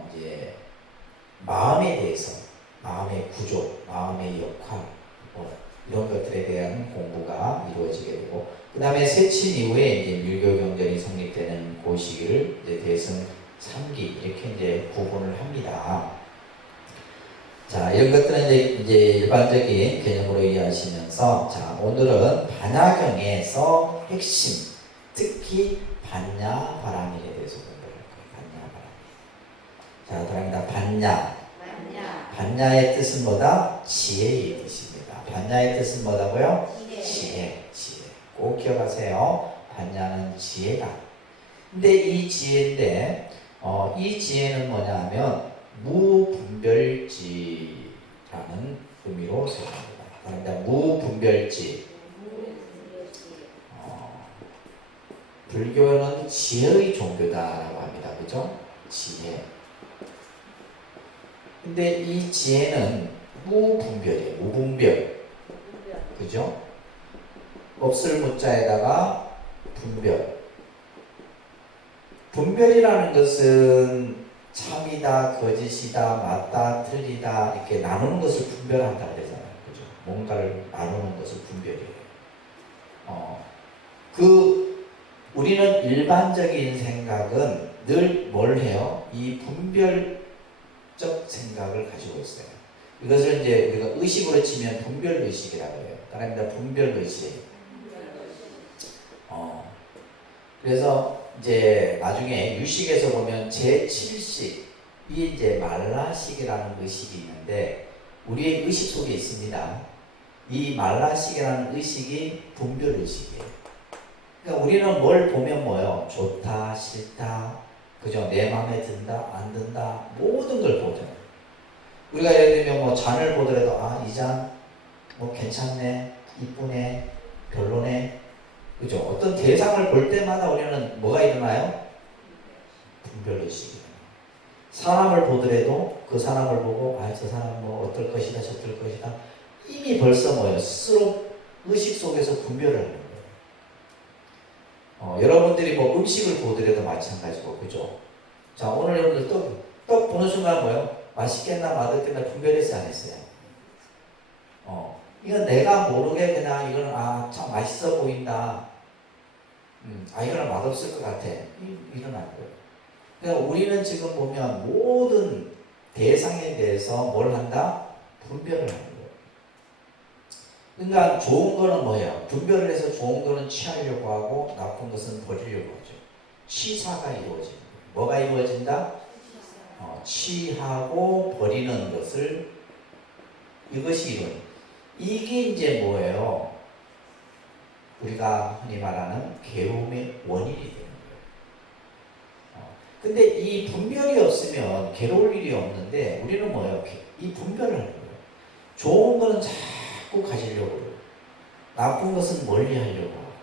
이제 마음에 대해서, 마음의 구조, 마음의 역할 이런 것들에 대한 공부가 이루어지게 되고, 그 다음에 세친 이후에 이제 밀교경전이 성립되는 그 시기를 이제 대승 3기 이렇게 이제 구분을 합니다. 자, 이런 것들은 이제 일반적인 개념으로 이해하시면서, 자, 오늘은 반야경에서 핵심, 특히 반야바람일에 대해서 공부를 할 거예요. 반야바람일. 자, 들어갑니다. 반야. 반야의 뜻은 뭐다? 지혜의 뜻입니다. 반야의 뜻은 뭐다고요? 지혜. 꼭 기억하세요. 반야는 지혜다. 근데 이 지혜인데, 이 지혜는 뭐냐 하면 무분별지라는 의미로 생각합니다. 그런데 무분별지. 불교는 지혜의 종교다라고 합니다. 그죠? 지혜. 근데 이 지혜는 무분별이에요. 무분별. 그죠? 없을 무자에다가 분별. 분별이라는 것은 참이다, 거짓이다, 맞다, 틀리다 이렇게 나누는 것을 분별한다 그러잖아요. 그죠? 뭔가를 나누는 것을 분별이에요. 우리는 일반적인 생각은 늘 뭘 해요? 이 분별적 생각을 가지고 있어요. 이것을 이제 우리가 의식으로 치면 분별의식이라고 해요. 그러니까 분별의식. 그래서 이제 나중에 유식에서 보면 제7식, 이 이제 말라식이라는 의식이 있는데 우리의 의식 속에 있습니다. 이 말라식이라는 의식이 분별의식이에요. 그러니까 우리는 뭘 보면 뭐예요? 좋다, 싫다, 그죠? 내 마음에 든다, 안 든다, 모든 걸 보잖아요. 우리가 예를 들면 뭐 잔을 보더라도 이 잔 뭐 괜찮네, 이쁘네, 별로네, 그죠? 어떤 대상을 볼 때마다 우리는 뭐가 일어나요? 분별의식이. 사람을 보더라도 그 사람을 보고 저 사람 뭐 어떨 것이다, 저떨 것이다, 이미 벌써 뭐예요? 스스로 의식 속에서 분별을 하는 거예요. 여러분들이 뭐 음식을 보더라도 마찬가지고, 그죠? 자, 오늘 여러분들 떡 보는 순간 뭐예요? 맛있겠나 맛없겠나 분별했어요, 안 했어요? 이건 내가 모르게 그냥 이거는 참 맛있어 보인다. 이거는 맛없을 것 같아. 일어날 거예요. 그러니까 우리는 지금 보면 모든 대상에 대해서 뭘 한다? 분별을 하는 거예요. 그러니까 좋은 거는 뭐예요? 분별을 해서 좋은 거는 취하려고 하고 나쁜 것은 버리려고 하죠. 취사가 이루어지는 거예요. 뭐가 이루어진다? 취하고 버리는 것을, 이것이 이루어져요. 이게 이제 뭐예요? 우리가 흔히 말하는 괴로움의 원인이 되는 거예요. 근데 이 분별이 없으면 괴로울 일이 없는데 우리는 뭐예요? 이 분별을 하는 거예요. 좋은 거는 자꾸 가지려고 해요. 나쁜 것은 멀리 하려고 하고.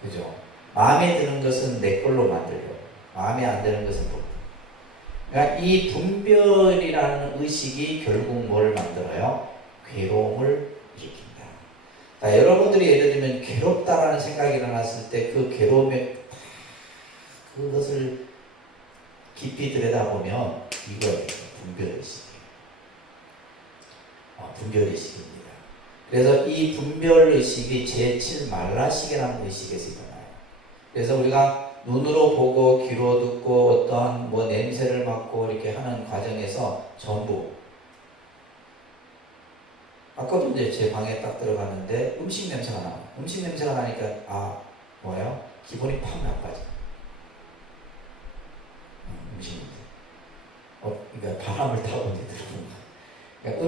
그죠? 마음에 드는 것은 내 걸로 만들려고. 마음에 안 드는 것은 못. 그러니까 이 분별이라는 의식이 결국 뭘 만들어요? 괴로움을 일으킨다. 자, 여러분들이 예를 들면 괴롭다라는 생각이 일어났을 때 그 괴로움에 그것을 깊이 들여다보면 이거예요. 분별의식이에요. 분별의식입니다. 그래서 이 분별의식이 제7 말라식이라는 의식에서 일어나요. 그래서 우리가 눈으로 보고 귀로 듣고 어떠한 뭐 냄새를 맡고 이렇게 하는 과정에서 전부, 아까도 이제 제 방에 딱 들어갔는데 음식 냄새가 나요. 음식 냄새가 나니까 뭐예요? 기분이 팍 나빠져. 음식 냄새. 그러니까 바람을 타고 이제 들어오는 거예요. 그러니까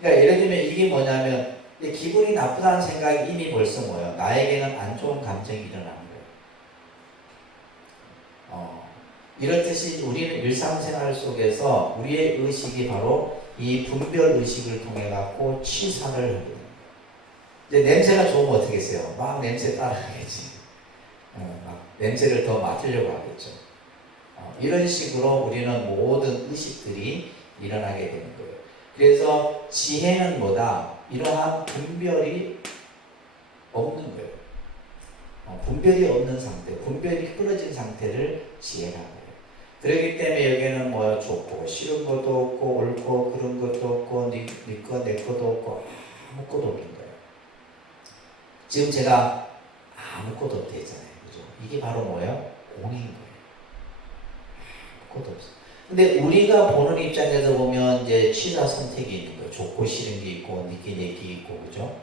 그러니까 예를 들면 이게 뭐냐면 기분이 나쁘다는 생각이 이미 벌써 뭐예요? 나에게는 안 좋은 감정이 일어나는 거예요. 이렇듯이 우리는 일상생활 속에서 우리의 의식이 바로 이 분별 의식을 통해 갖고 치사를 하게 됩니다. 이제 냄새가 좋으면 어떻게 했어요? 막 냄새 따라가겠지. 막 냄새를 더 맡으려고 하겠죠. 이런 식으로 우리는 모든 의식들이 일어나게 되는 거예요. 그래서 지혜는 뭐다? 이러한 분별이 없는 거예요. 분별이 없는 상태, 분별이 끊어진 상태를 지혜라고 해요. 그렇기 때문에 여기는 뭐 좋고 싫은 것도 없고 옳고 그런 것도 없고 네 거 내 것도 없고 아무것도 없는 거예요. 지금 제가 아무것도 없다 했잖아요. 그죠? 이게 바로 뭐예요? 공인 거예요. 아무것도 없어요. 근데 우리가 보는 입장에서 보면 이제 취사 선택이 있는 거예요. 좋고 싫은 게 있고 니끼 내끼 있고 그죠?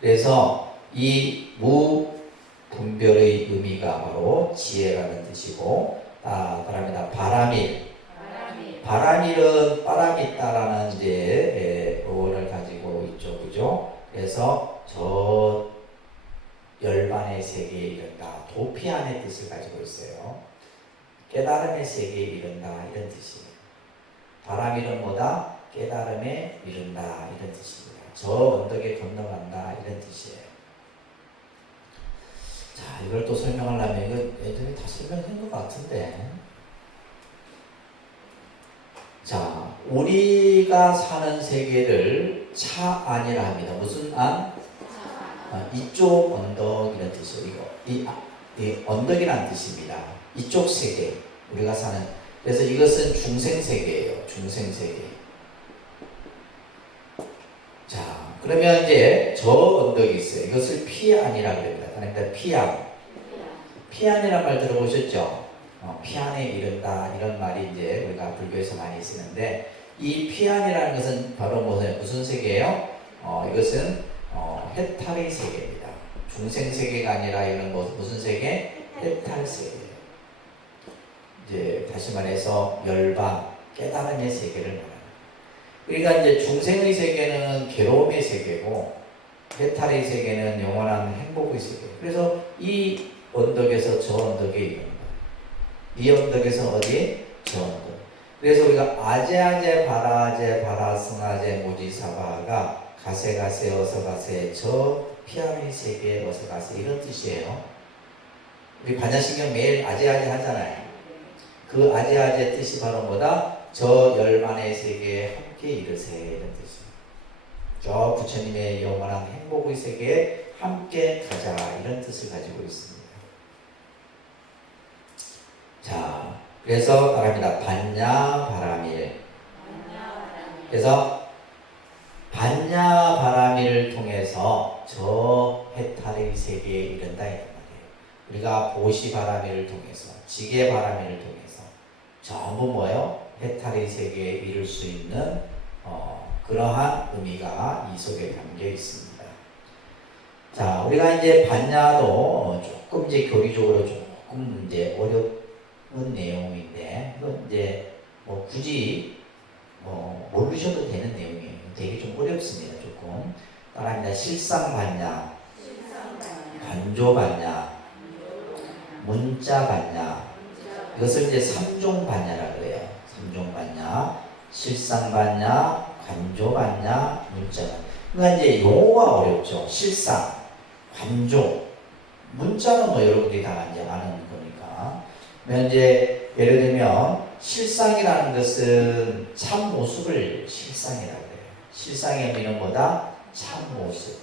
그래서 이 무분별의 의미가 바로 지혜라는 뜻이고 그다음에 바람일은 바람이 있다라는 이제 어원을 가지고 있죠. 그죠? 그래서 저 열반의 세계에 이른다. 도피안의 뜻을 가지고 있어요. 깨달음의 세계에 이른다 이런 뜻이에요. 바람일은 뭐다? 깨달음에 이른다 이런 뜻입니다. 저 언덕에 건너간다 이런 뜻이에요. 자, 이걸 또 설명하려면 이거 애들이 다 설명한 것 같은데. 자, 우리가 사는 세계를 차안이라 합니다. 무슨 안? 이쪽 언덕이라는 뜻이에요. 이 언덕이라는 뜻입니다. 이쪽 세계, 우리가 사는. 그래서 이것은 중생세계예요. 중생세계. 자, 그러면 이제 저 언덕이 있어요. 이것을 피안이라고 합니다. 그러니까 피안이란 말 들어보셨죠? 피안에 이른다 이런 말이 이제 우리가 불교에서 많이 쓰는데 이 피안이라는 것은 바로 무슨 세계예요? 이것은 해탈의 세계입니다. 중생 세계가 아니라 이건 무슨 세계? 해탈 세계예요. 이제 다시 말해서 열반 깨달음의 세계를 말합니다. 그러니까 이제 중생의 세계는 괴로움의 세계고 해탈의 세계는 영원한 행복의 세계. 그래서 이 언덕에서 저 언덕에 이른다. 이 언덕에서 어디? 저 언덕. 그래서 우리가 아제아제 바라제 바라승아제 모지사바가 가세가세 어서가세 저 피아노의 세계에 어서가세 이런 뜻이에요. 우리 반야신경 매일 아제아제 하잖아요. 그 아제아제 뜻이 바로 뭐다? 저 열반의 세계에 함께 이르세 이런 뜻이에요. 저 부처님의 영원한 행복의 세계에 함께 가자 이런 뜻을 가지고 있습니다. 자, 그래서 말합니다. 반야 바라밀. 그래서 반야 바라밀을 통해서 저 해탈의 세계에 이른다 이 말이에요. 우리가 보시 바라밀을 통해서, 지계 바라밀을 통해서 전부 뭐예요? 해탈의 세계에 이룰 수 있는 그러한 의미가 이 속에 담겨 있습니다. 자, 우리가 이제 반야도 조금 이제 교리적으로 조금 이제 어려운 내용인데, 이건 이제 굳이 모르셔도 되는 내용이에요. 되게 좀 어렵습니다. 조금. 따라합니다. 실상반야, 관조반야, 문자반야. 이것을 이제 삼종반야라 그래요. 삼종반야, 실상반야, 관조반야, 문자반야. 그러니까 이제 용어가 어렵죠. 실상, 관조, 문자는 여러분들이 다 이제 아는 거니까. 그러면 이제 예를 들면 실상이라는 것은 참 모습을 실상이라고 해요. 실상의 의미는 뭐다? 참 모습.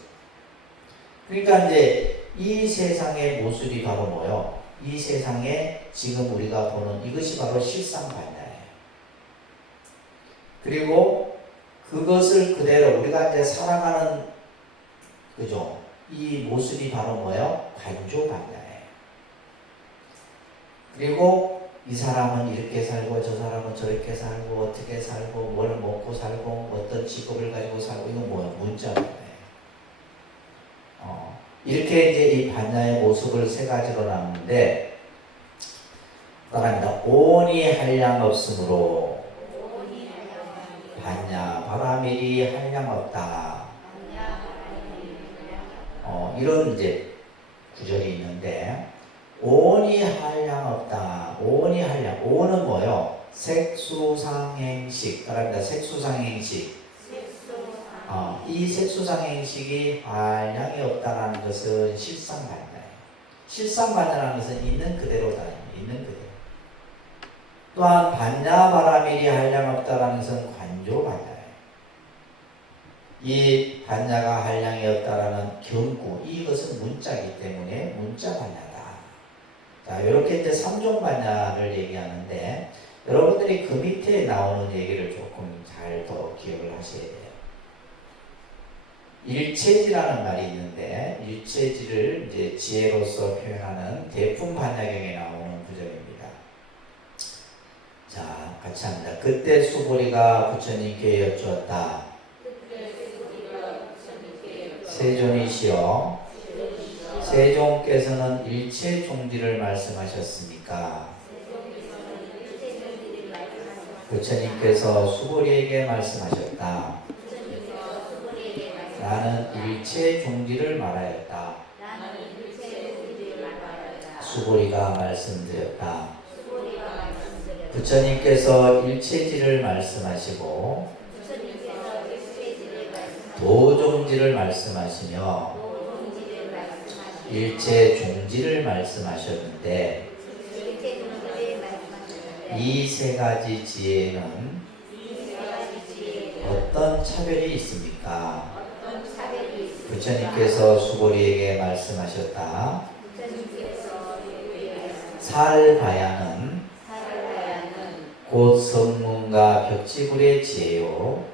그러니까 이제 이 세상의 모습이 바로 뭐요? 이 세상에 지금 우리가 보는 이것이 바로 실상반야예요. 그리고 그것을 그대로 우리가 이제 살아가는 그죠? 이 모습이 바로 뭐예요? 관조반야예요. 그리고 이 사람은 이렇게 살고 저 사람은 저렇게 살고 어떻게 살고 뭘 먹고 살고 어떤 직업을 가지고 살고 이건 뭐예요? 문자반야예요. 이렇게 이제 이 반야의 모습을 세 가지로 나누는데 따라합니다. 오온이 한량 없으므로 반야 바라밀이 한량 없다. 이런 이제 구절이 있는데 오온이 한량 없다. 오온이 한량. 오온은 뭐요? 색수상행식. 따라합니다. 색수상행식. 이 색수상행식이 한량이 없다라는 것은 실상반야예요. 실상반야라는 것은 있는 그대로다. 있는 그대로. 또한 반야바라밀이 한량 없다라는 것은 관조반야예요. 이 반야가 한량이 없다라는 경구, 이것은 문자이기 때문에 문자반야다. 자, 이렇게 이제 3종 반야를 얘기하는데 여러분들이 그 밑에 나오는 얘기를 조금 잘 더 기억을 하셔야 돼요. 일체지라는 말이 있는데 일체지를 이제 지혜로서 표현하는 대품 반야경에 나오는 구절입니다. 자, 같이 합니다. 그때 수보리가 부처님께 여쭈었다. 세존이시여, 세종께서는 일체 종지를 말씀하셨습니까? 부처님께서 수보리에게 말씀하셨다. 나는 일체 종지를 말하였다. 수보리가 말씀드렸다. 부처님께서 일체지를 말씀하시고 도종지를 말씀하시며 일체 종지를 말씀하셨는데 이 세 가지 지혜는 어떤 차별이 있습니까? 부처님께서 수보리에게 말씀하셨다. 살바야는 곧 성문과 벽지불의 지혜요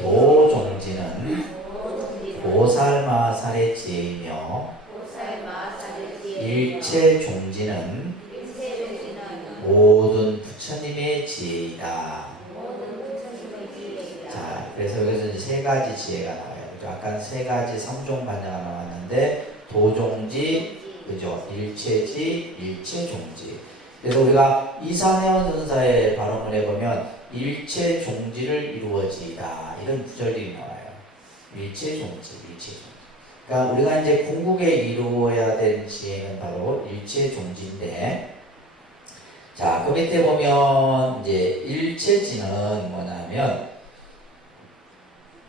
도종지는 보살마살의 지혜이며 일체종지는 모든 부처님의 지혜이다. 자, 그래서 여기서 세 가지 지혜가 나와요. 그죠? 아까 세 가지 3종 반야가 나왔는데 도종지, 그죠? 일체지, 일체종지. 그래서 우리가 이산해원 전사의 발언을 해보면 일체종지를 이루어지이다. 이런 구절이 나와요. 일체종지, 일체종지. 그러니까 우리가 이제 궁극에 이루어야 될 지혜는 바로 일체종지인데, 자, 그 밑에 보면 이제 일체지는 뭐냐면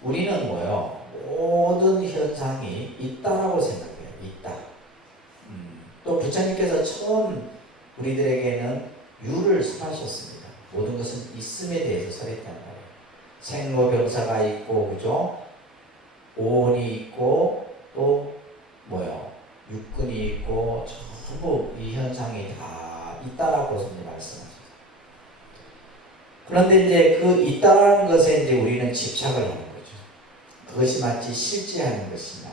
우리는 뭐요? 모든 현상이 있다라고 생각해요. 있다. 또 부처님께서 처음 우리들에게는 유를 설하셨습니다. 모든 것은 있음에 대해서 설했단 말이에요. 생로병사가 있고, 그죠? 오온이 있고, 또 뭐요? 육근이 있고, 전부 이 현상이 다 있다라고 말씀하셨어요. 그런데 이제 그 있다라는 것에 이제 우리는 집착을 하는 거죠. 그것이 마치 실제하는 것이냐.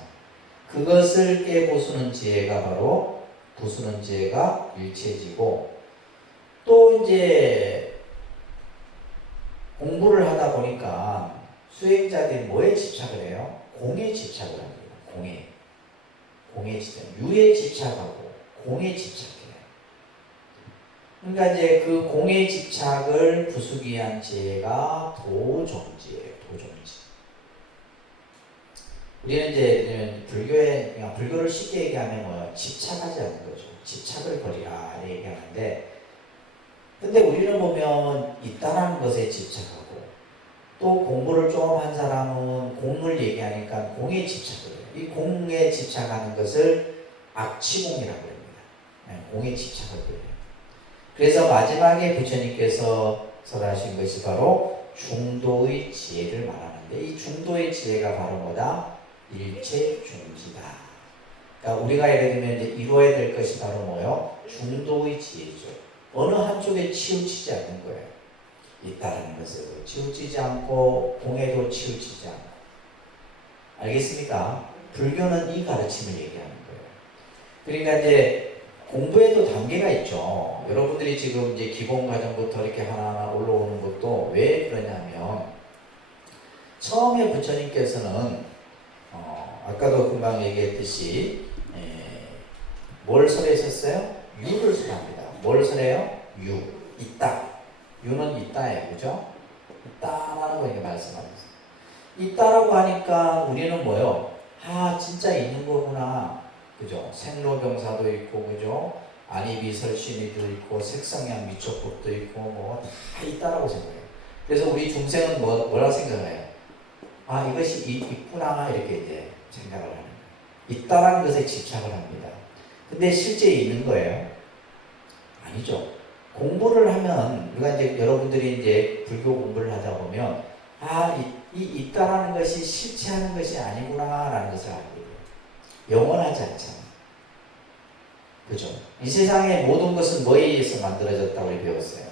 그것을 깨부수는 지혜가 바로 부수는 지혜가 일체지고, 또 이제 공부를 하다 보니까 수행자들이 뭐에 집착을 해요? 공에 집착을 합니다. 공에 집착. 유에 집착하고 공에 집착해요. 그러니까 이제 그 공의 집착을 부수기 위한 지혜가 도종지예요. 도종지. 우리는 이제 불교를 쉽게 얘기하면 뭐예요? 집착하지 않는 거죠. 집착을 버리라 얘기하는데, 근데 우리는 보면 있다라는 것에 집착하고, 또 공부를 좀 한 사람은 공을 얘기하니까 공에 집착을 해요. 이 공에 집착하는 것을 악취공이라고 합니다. 공에 집착을 해요. 그래서 마지막에 부처님께서 설하신 것이 바로 중도의 지혜를 말하는데, 이 중도의 지혜가 바로 뭐다? 일체중지다. 그러니까 우리가 예를 들면 이제 이루어야 될 것이 바로 뭐요? 중도의 지혜죠. 어느 한쪽에 치우치지 않는 거예요. 있다라는 것으로 치우치지 않고 공에도 치우치지 않고. 알겠습니까? 불교는 이 가르침을 얘기하는 거예요. 그러니까 이제 공부에도 단계가 있죠. 여러분들이 지금 이제 기본 과정부터 이렇게 하나하나 올라오는 것도 왜 그러냐면, 처음에 부처님께서는 아까도 금방 얘기했듯이 뭘 설하셨어요? 유를 설합니다. 뭘 설해요? 유, 있다. 유는 있다예요, 그죠? 있다라고 이렇게 말씀하셨어요. 있다라고 하니까 우리는 뭐요? 아, 진짜 있는 거구나. 그죠? 생로병사도 있고, 그죠? 안이비설신이도 있고, 색성양 미처법도 있고, 뭐 다 있다라고 생각해요. 그래서 우리 중생은 뭐라 생각해요? 아, 이것이 있구나, 이렇게 이제 생각을 하는 거예요. 있다라는 것에 집착을 합니다. 근데 실제 있는 거예요? 아니죠. 공부를 하면, 우리가 이제 여러분들이 이제 불교 공부를 하다 보면, 아, 있다라는 것이 실체하는 것이 아니구나라는 것을 알게 돼요. 영원하지 않잖아요. 그죠? 이 세상의 모든 것은 뭐에 의해서 만들어졌다고 배웠어요?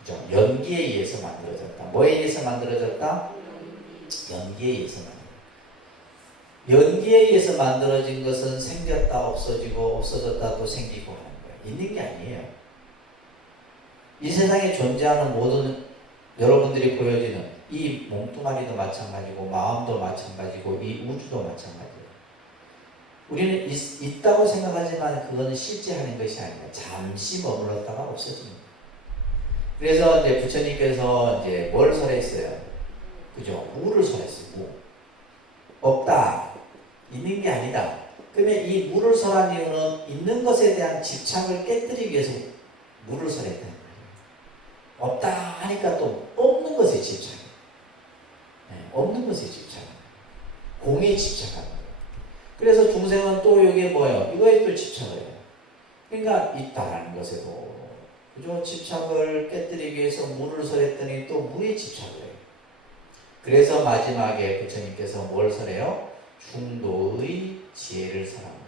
그죠? 연기에 의해서 만들어졌다. 뭐에 의해서 만들어졌다? 연기에 의해서 만들어졌다. 연기에 의해서 만들어진 것은 생겼다 없어지고 없어졌다 또 생기고 하는 거예요. 있는 게 아니에요. 이 세상에 존재하는 모든 여러분들이 보여지는 이 몸뚱아리도 마찬가지고 마음도 마찬가지고 이 우주도 마찬가지예요. 우리는 있다고 생각하지만 그거는 실제하는 것이 아니라 잠시 머물렀다가 없어집니다. 그래서 이제 부처님께서 이제 뭘 설했어요? 그죠? 무를 설했어요. 무. 없다. 있는 게 아니다. 그러면 이 무를 설한 이유는 있는 것에 대한 집착을 깨뜨리기 위해서 무를 설했다. 없다 하니까 또 없는 것에 집착해. 없는 것에 집착해. 공에 집착하는 거예요. 그래서 중생은 또 이게 뭐예요? 이거에 또 집착을 해요. 그러니까 있다라는 것에도 그죠? 집착을 깨뜨리기 위해서 무를 설했더니 또 무에 집착을 해요. 그래서 마지막에 부처님께서 뭘 설해요? 중도의 지혜를 설한 거예요.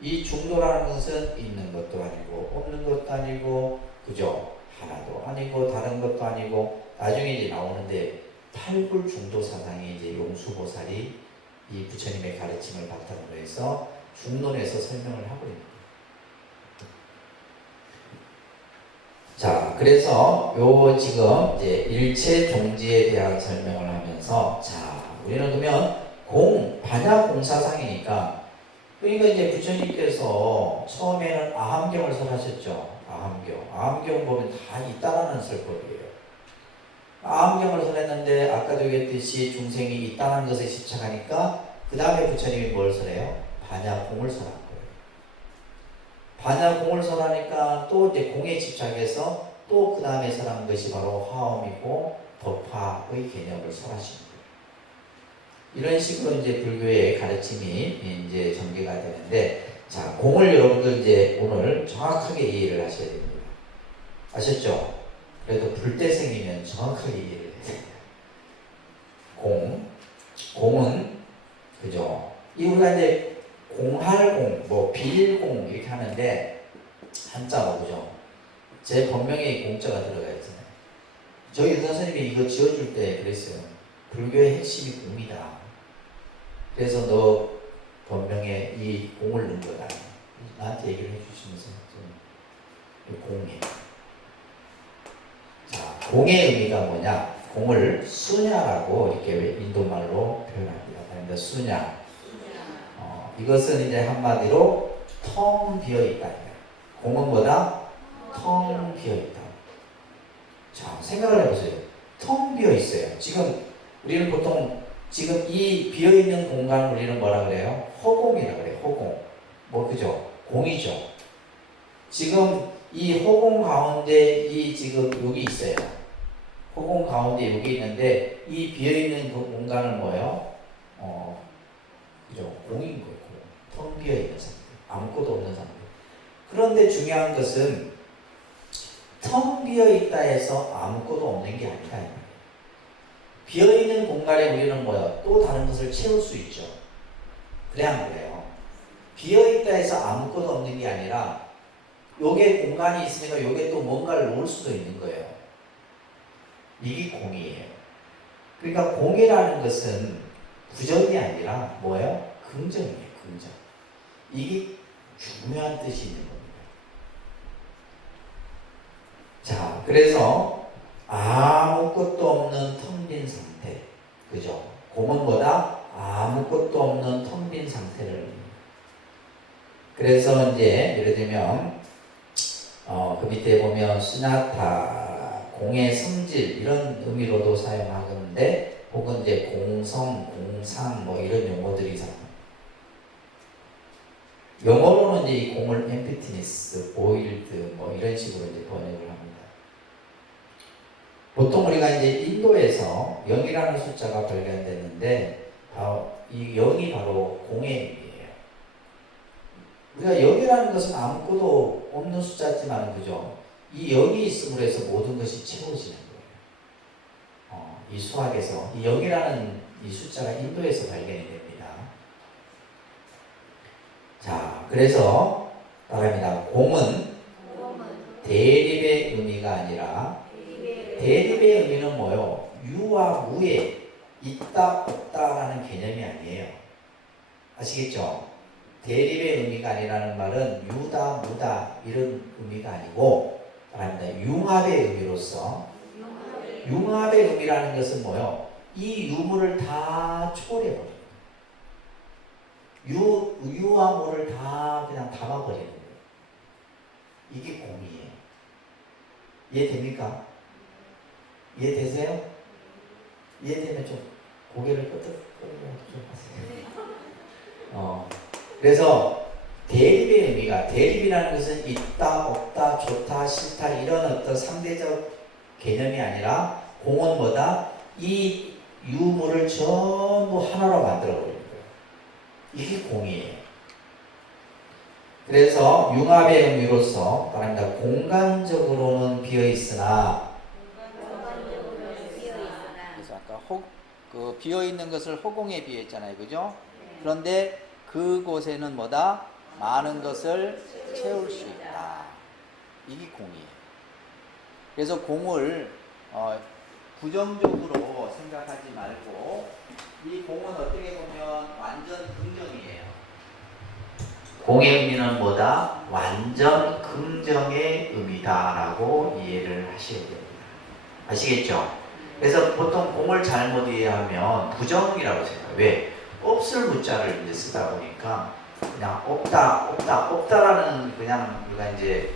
이 중도라는 것은 있는 것도 아니고 없는 것도 아니고 그죠? 하나도 아니고 다른 것도 아니고 나중에 이제 나오는데 팔불 중도 사상이 이제 용수보살이 이 부처님의 가르침을 바탕으로 해서 중론에서 설명을 하고 있는 거예요. 자, 그래서 요 지금 이제 일체 종지에 대한 설명을 하면서 자, 우리는 그러면 반야공사상이니까 그러니까 이제 부처님께서 처음에는 아함경을 설하셨죠. 아함경 보면 다 있다라는 설법이에요. 아함경을 설했는데 아까도 얘기했듯이 중생이 있다는 것에 집착하니까 그 다음에 부처님이 뭘 설해요? 반야공을 설한 거예요. 반야공을 설하니까 또 이제 공에 집착해서 또 그 다음에 설한 것이 바로 화엄이고 법화의 개념을 설하신 거예요. 이런 식으로 이제 불교의 가르침이 이제 전개가 되는데, 자, 공을 여러분들 이제 오늘 정확하게 이해를 하셔야 됩니다. 아셨죠? 그래도 불대생이면 정확하게 이해를 해야 됩니다. 공은, 그죠? 이 우리가 이제 공할공, 뭐 비일공 이렇게 하는데, 한자로, 그죠? 제 본명에 공자가 들어가 있잖아요. 저희 의사 선생님이 이거 지어줄 때 그랬어요. 불교의 핵심이 공이다. 그래서 너 본명에 이 공을 넣은 거다. 나한테 얘기를 해주시면서 공해. 자, 공의 의미가 뭐냐? 공을 수냐라고 이렇게 인도말로 표현합니다. 그런데 수냐. 이것은 이제 한마디로 텅 비어 있다. 공은 뭐다? 텅 비어 있다. 자, 생각을 해보세요. 텅 비어 있어요. 지금 우리는 보통 지금 이 비어있는 공간을 우리는 뭐라 그래요? 허공이라 그래요. 허공. 뭐 그죠? 공이죠. 지금 이 허공 가운데 이 지금 여기 있어요. 허공 가운데 여기 있는데 이 비어있는 그 공간은 뭐예요? 그죠? 공인 거예요. 텅 비어있는 상태. 아무것도 없는 상태. 그런데 중요한 것은 텅 비어있다 해서 아무것도 없는 게 아니다. 비어있는 공간에 우리는 뭐야? 또 다른 것을 채울 수 있죠. 그래 안 그래요? 비어있다 해서 아무것도 없는 게 아니라 요게 공간이 있으니까 요게 또 뭔가를 놓을 수도 있는 거예요. 이게 공이에요. 그러니까 공이라는 것은 부정이 아니라 뭐예요? 긍정이에요. 긍정. 이게 중요한 뜻이 있는 겁니다. 자, 그래서 아무것도 없는 텅 빈 상태. 그죠? 공은 뭐다? 아무것도 없는 텅 빈 상태를. 그래서 이제 예를 들면 그 밑에 보면 수냐타 공의 성질 이런 의미로도 사용하는데 혹은 이제 공성, 공상 뭐 이런 용어들이 영어로는 이제 이 공을 emptiness, boiled 뭐 이런 식으로 이제 번역을 합니다. 보통 우리가 이제 인도에서 0이라는 숫자가 발견됐는데 이 0이 바로 공의 의미예요. 우리가 0이라는 것은 아무것도 없는 숫자지만 그죠? 이 0이 있음으로 해서 모든 것이 채워지는 거예요. 이 수학에서 이 0이라는 이 숫자가 인도에서 발견이 됩니다. 자, 그래서 따라합니다. 공은 대립의 의미가 아니라 대립의 의미는 뭐요? 유와 무에 있다 없다라는 개념이 아니에요. 아시겠죠? 대립의 의미가 아니라는 말은 유다 무다 이런 의미가 아니고 따라합니다. 융합의 의미로서 융합의 의미라는 것은 뭐요? 이 유무를 다 초월해버려요. 유와 무를 다 그냥 담아버리는 거예요. 이게 공이에요. 이해됩니까? 이해되세요? 이해되면 좀 고개를 끄덕끄덕 좀 하세요. 그래서 대립의 의미가, 대립이라는 것은 있다, 없다, 좋다, 싫다 이런 어떤 상대적 개념이 아니라 공은 뭐다? 이 유무를 전부 하나로 만들어버려요. 이게 공이에요. 그래서 융합의 의미로서 말합니다. 공간적으로는 비어있으나 그래서 아까 비어있는 것을 허공에 비했잖아요. 그죠? 그런데 그곳에는 뭐다? 많은 것을 채울 수 있다. 이게 공이에요. 그래서 공을 부정적으로 생각하지 말고 이 공은 어떻게 보면 완전 긍정이에요. 공의 의미는 뭐다? 완전 긍정의 의미다라고 이해를 하셔야 됩니다. 아시겠죠? 그래서 보통 공을 잘못 이해하면 부정이라고 생각해요. 왜? 없을 무자를 이제 쓰다 보니까 그냥 없다라는 그냥 우리가 이제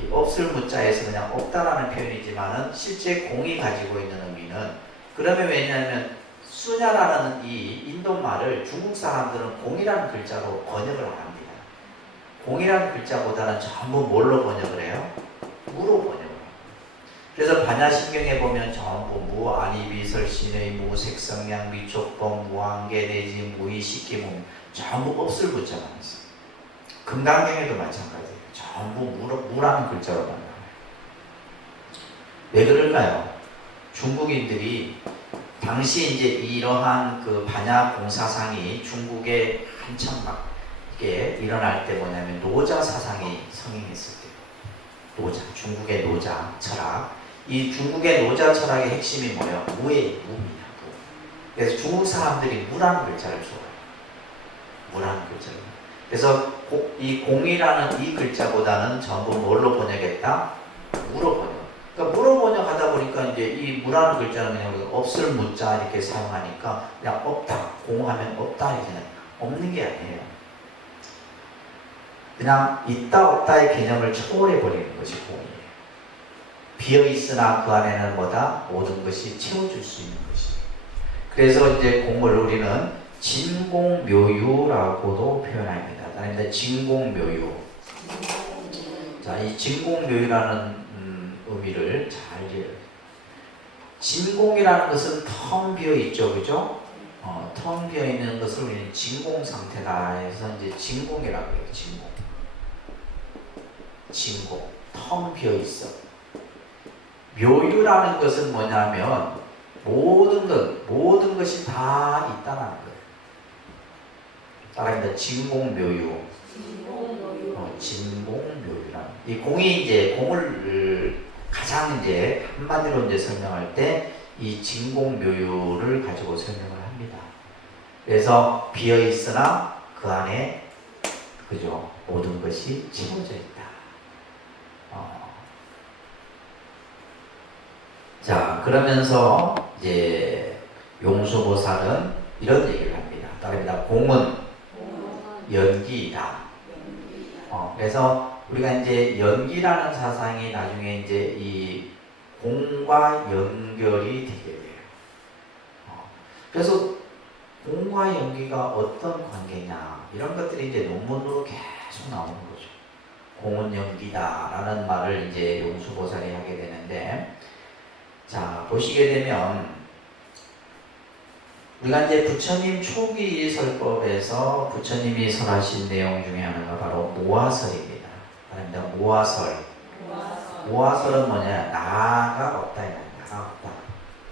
이 없을 무자에서 그냥 없다라는 표현이지만은 실제 공이 가지고 있는 의미는 그러면 왜냐하면 수냐라는 이 인도말을 중국 사람들은 공이라는 글자로 번역을 안 합니다. 공이라는 글자보다는 전부 뭘로 번역을 해요? 무로 번역을 해요. 그래서 반야신경에 보면 전부 무, 아니비, 설신의 무, 색성량, 미촉법, 무한계, 내지, 무의, 식기무 전부 없을 무자만 있어요. 금강경에도 마찬가지예요. 전부 무라는 글자로 번역을 해요. 왜 그럴까요? 중국인들이 당시 이제 이러한 그 반야 공사상이 중국에 한참 막 이게 일어날 때 뭐냐면 노자 사상이 성행했을 때, 중국의 노자 철학. 이 중국의 노자 철학의 핵심이 뭐예요? 무입니다. 그래서 중국 사람들이 무라는 글자를 좋아해요. 무라는 글자를. 그래서 이 공이라는 이 글자보다는 전부 뭘로 번역했다? 무로 번역. 그러니까 무로 번역하다 보니까 이제 이 무라는 글자는 그냥 없을 무자 이렇게 사용하니까 그냥 없다, 공하면 없다 이렇게 없는 게 아니에요. 그냥 있다 없다의 개념을 초월해 버리는 것이 공이에요. 비어 있으나 그 안에는 뭐다? 모든 것이 채워줄 수 있는 것이. 그래서 이제 공을 우리는 진공묘유라고도 표현합니다. 다른데 진공묘유. 자, 이 진공묘유라는 의미를 잘 이해해요. 진공이라는 것은 텅 비어 있죠, 그죠? 텅 비어 있는 것을 우리는 진공 상태다 해서 이제 진공이라고 해요. 진공, 텅 비어 있어. 묘유라는 것은 뭐냐면 모든 것이 다 있다는 거예요. 따라합니다. 진공묘유. 진공묘유라는. 이 공이 이제 공을 가장 이제 한마디로 이제 설명할 때 이 진공묘유를 가지고 설명을 합니다. 그래서 비어 있으나 그 안에 그죠? 모든 것이 채워져 있다. 자, 그러면서 이제 용수보살은 이런 얘기를 합니다. 따릅니다. 공은 연기이다. 그래서 우리가 이제 연기라는 사상이 나중에 이제 이 공과 연결이 되게 돼요. 그래서 공과 연기가 어떤 관계냐 이런 것들이 이제 논문으로 계속 나오는 거죠. 공은 연기다라는 말을 이제 용수보살이 하게 되는데, 자 보시게 되면 우리가 이제 부처님 초기 설법에서 부처님이 설하신 내용 중에 하나가 바로 모화설입니다. 말합니다. 모화설. 모화설은 뭐냐? 나가 없다. 나가 없다.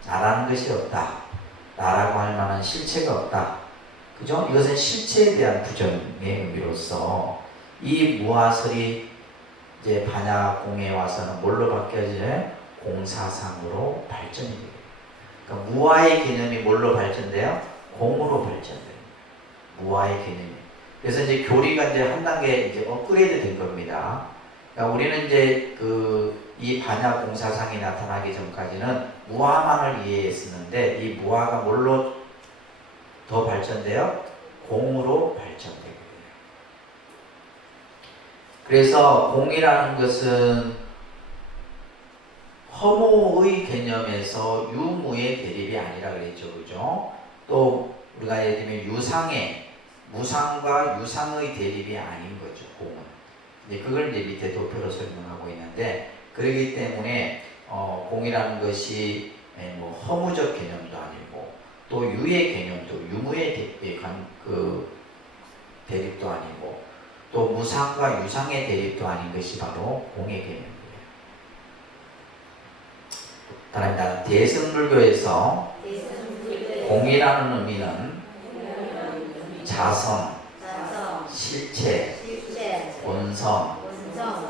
나라는 것이 없다. 나라고 할 만한 실체가 없다. 그죠? 이것은 실체에 대한 부정의 의미로서 이 모화설이 이제 반야공에 와서는 뭘로 바뀌어져요? 공사상으로 발전이 돼요. 그러니까 무아의 개념이 뭘로 발전돼요? 공으로 발전돼요. 무아의 개념이. 그래서 이제 교리가 이제 한 단계 이제 업그레이드 된 겁니다. 그러니까 우리는 이제 이 반야 공사상이 나타나기 전까지는 무아만을 이해했었는데, 이 무아가 뭘로 더 발전돼요? 공으로 발전되게 돼요. 그래서 공이라는 것은 허무의 개념에서 유무의 대립이 아니라 그랬죠. 그죠? 또 우리가 예를 들면 유상의, 무상과 유상의 대립이 아닌 거죠. 공은. 이제 그걸 이제 밑에 도표로 설명하고 있는데, 그렇기 때문에 공이라는 것이 뭐 허무적 개념도 아니고 또 유의 개념도 유무의 대립도 아니고 또 무상과 유상의 대립도 아닌 것이 바로 공의 개념입니다. 다릅니다. 대승불교에서 공이라는 의미는 자성, 실체, 본성,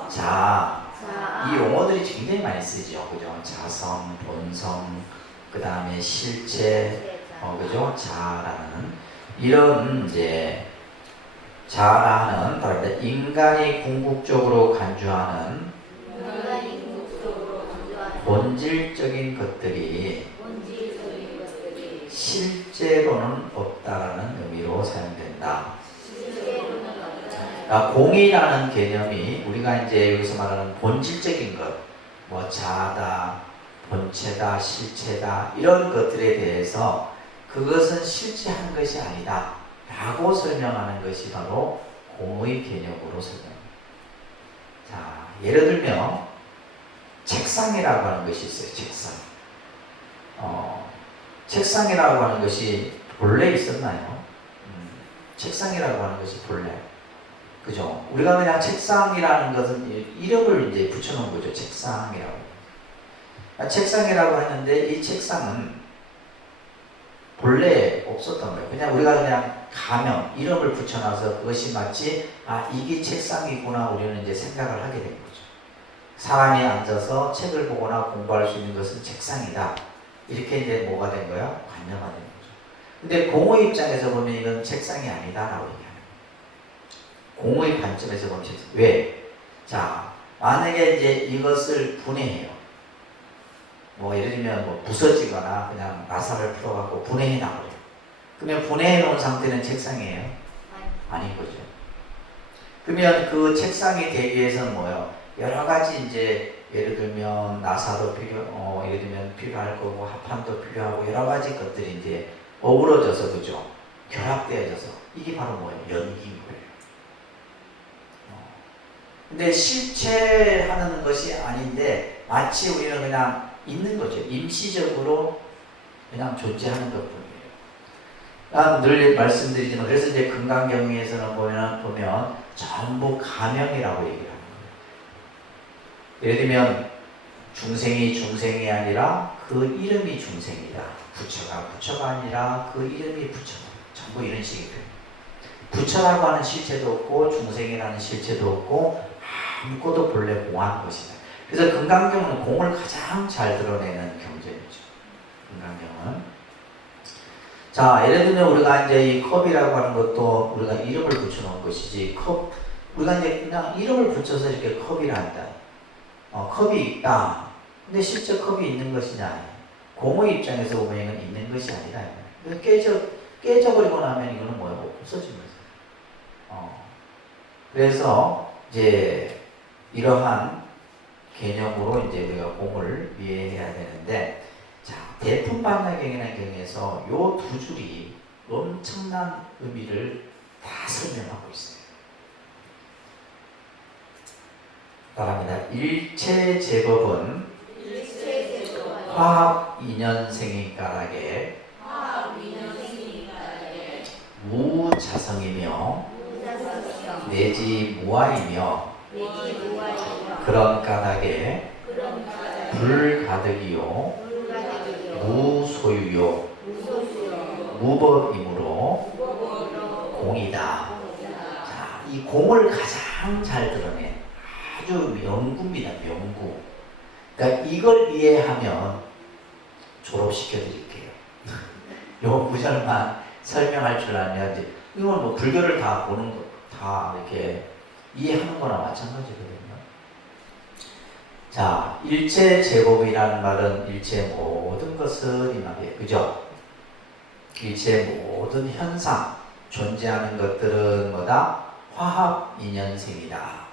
자아, 이 용어들이 굉장히 많이 쓰죠. 그죠? 자성, 본성, 그 다음에 실체, 그죠? 자아라는 이런 이제 자아라는 다릅니다. 인간이 궁극적으로 간주하는 본질적인 것들이 실제로는 없다라는 의미로 사용된다. 그러니까 공이라는 개념이 우리가 이제 여기서 말하는 본질적인 것, 뭐 자아다, 본체다, 실체다 이런 것들에 대해서 그것은 실체한 것이 아니다 라고 설명하는 것이 바로 공의 개념으로 설명합니다. 자, 예를 들면 책상이라고 하는 것이 있어요. 책상. 책상이라고 하는 것이 본래 있었나요? 책상이라고 하는 것이 본래. 그죠? 우리가 그냥 책상이라는 것은 이름을 이제 붙여놓은 거죠. 책상이라고. 책상이라고 하는데 이 책상은 본래 없었던 거예요. 그냥 우리가 그냥 가명, 이름을 붙여놔서 그것이 마치 이게 책상이구나 우리는 이제 생각을 하게 된 거죠. 사람이 앉아서 책을 보거나 공부할 수 있는 것은 책상이다. 이렇게 이제 뭐가 된 거예요? 관념화 된 거죠. 근데 공의 입장에서 보면 이건 책상이 아니다라고 얘기합니다. 공의 관점에서 보면 책상. 왜? 자, 만약에 이제 이것을 분해해요. 뭐 예를 들면 뭐 부서지거나 그냥 나사를 풀어갖고 분해해 놔버려요. 그러면 분해해 놓은 상태는 책상이에요? 아닌 거죠. 그러면 그 책상이 되기 위해서는 뭐예요? 여러 가지 이제 예를 들면 나사도 예를 들면 필요할 거고 합판도 필요하고 여러 가지 것들이 이제 어우러져서 그죠? 결합되어져서 이게 바로 뭐예요? 연기인 거예요. 근데 실체하는 것이 아닌데 마치 우리는 그냥 있는 거죠. 임시적으로 그냥 존재하는 것뿐이에요. 늘 말씀드리지만 그래서 이제 금강경에서는 보면 전부 가명이라고 얘기를 합니다. 예를 들면 중생이 아니라 그 이름이 중생이다. 부처가 아니라 그 이름이 부처다. 전부 이런 식이 돼요. 부처라고 하는 실체도 없고 중생이라는 실체도 없고 아무것도 본래 공한 것이다. 그래서 금강경은 공을 가장 잘 드러내는 경전이죠. 금강경은. 자, 예를 들면 우리가 이제 이 컵이라고 하는 것도 우리가 이름을 붙여놓은 것이지, 우리가 이제 그냥 이름을 붙여서 이렇게 컵이라 한다. 컵이 있다. 근데 실제 컵이 있는 것이냐? 공의 입장에서 보면 이건 있는 것이 아니다. 깨져버리고 나면 이거는 뭐예요? 없어진 거죠. 그래서 이제 이러한 개념으로 이제 우리가 공을 이해해야 되는데, 자, 대풍반야경이라는 경에서 요 두 줄이 엄청난 의미를 다 설명하고 있어요. 따라합니다. 일체 제법은 화합 인연생인 가락에 무자성이며 내지 무아이며 그런 까닭에 불가득이요 무소유요 무법이므로 공이다. 자, 이 공을 가장 잘 드러낸 아주 명구입니다. 명구. 그러니까 이걸 이해하면 졸업시켜 드릴게요. 요 구절만 설명할 줄 알면 이제 이건 뭐 불교를 다 보는 거 다 이렇게 이해하는 거나 마찬가지거든요. 자, 일체 제법이라는 말은 일체 모든 것을 이 말이에요. 그죠? 일체 모든 현상, 존재하는 것들은 뭐다? 화합 인연생이다.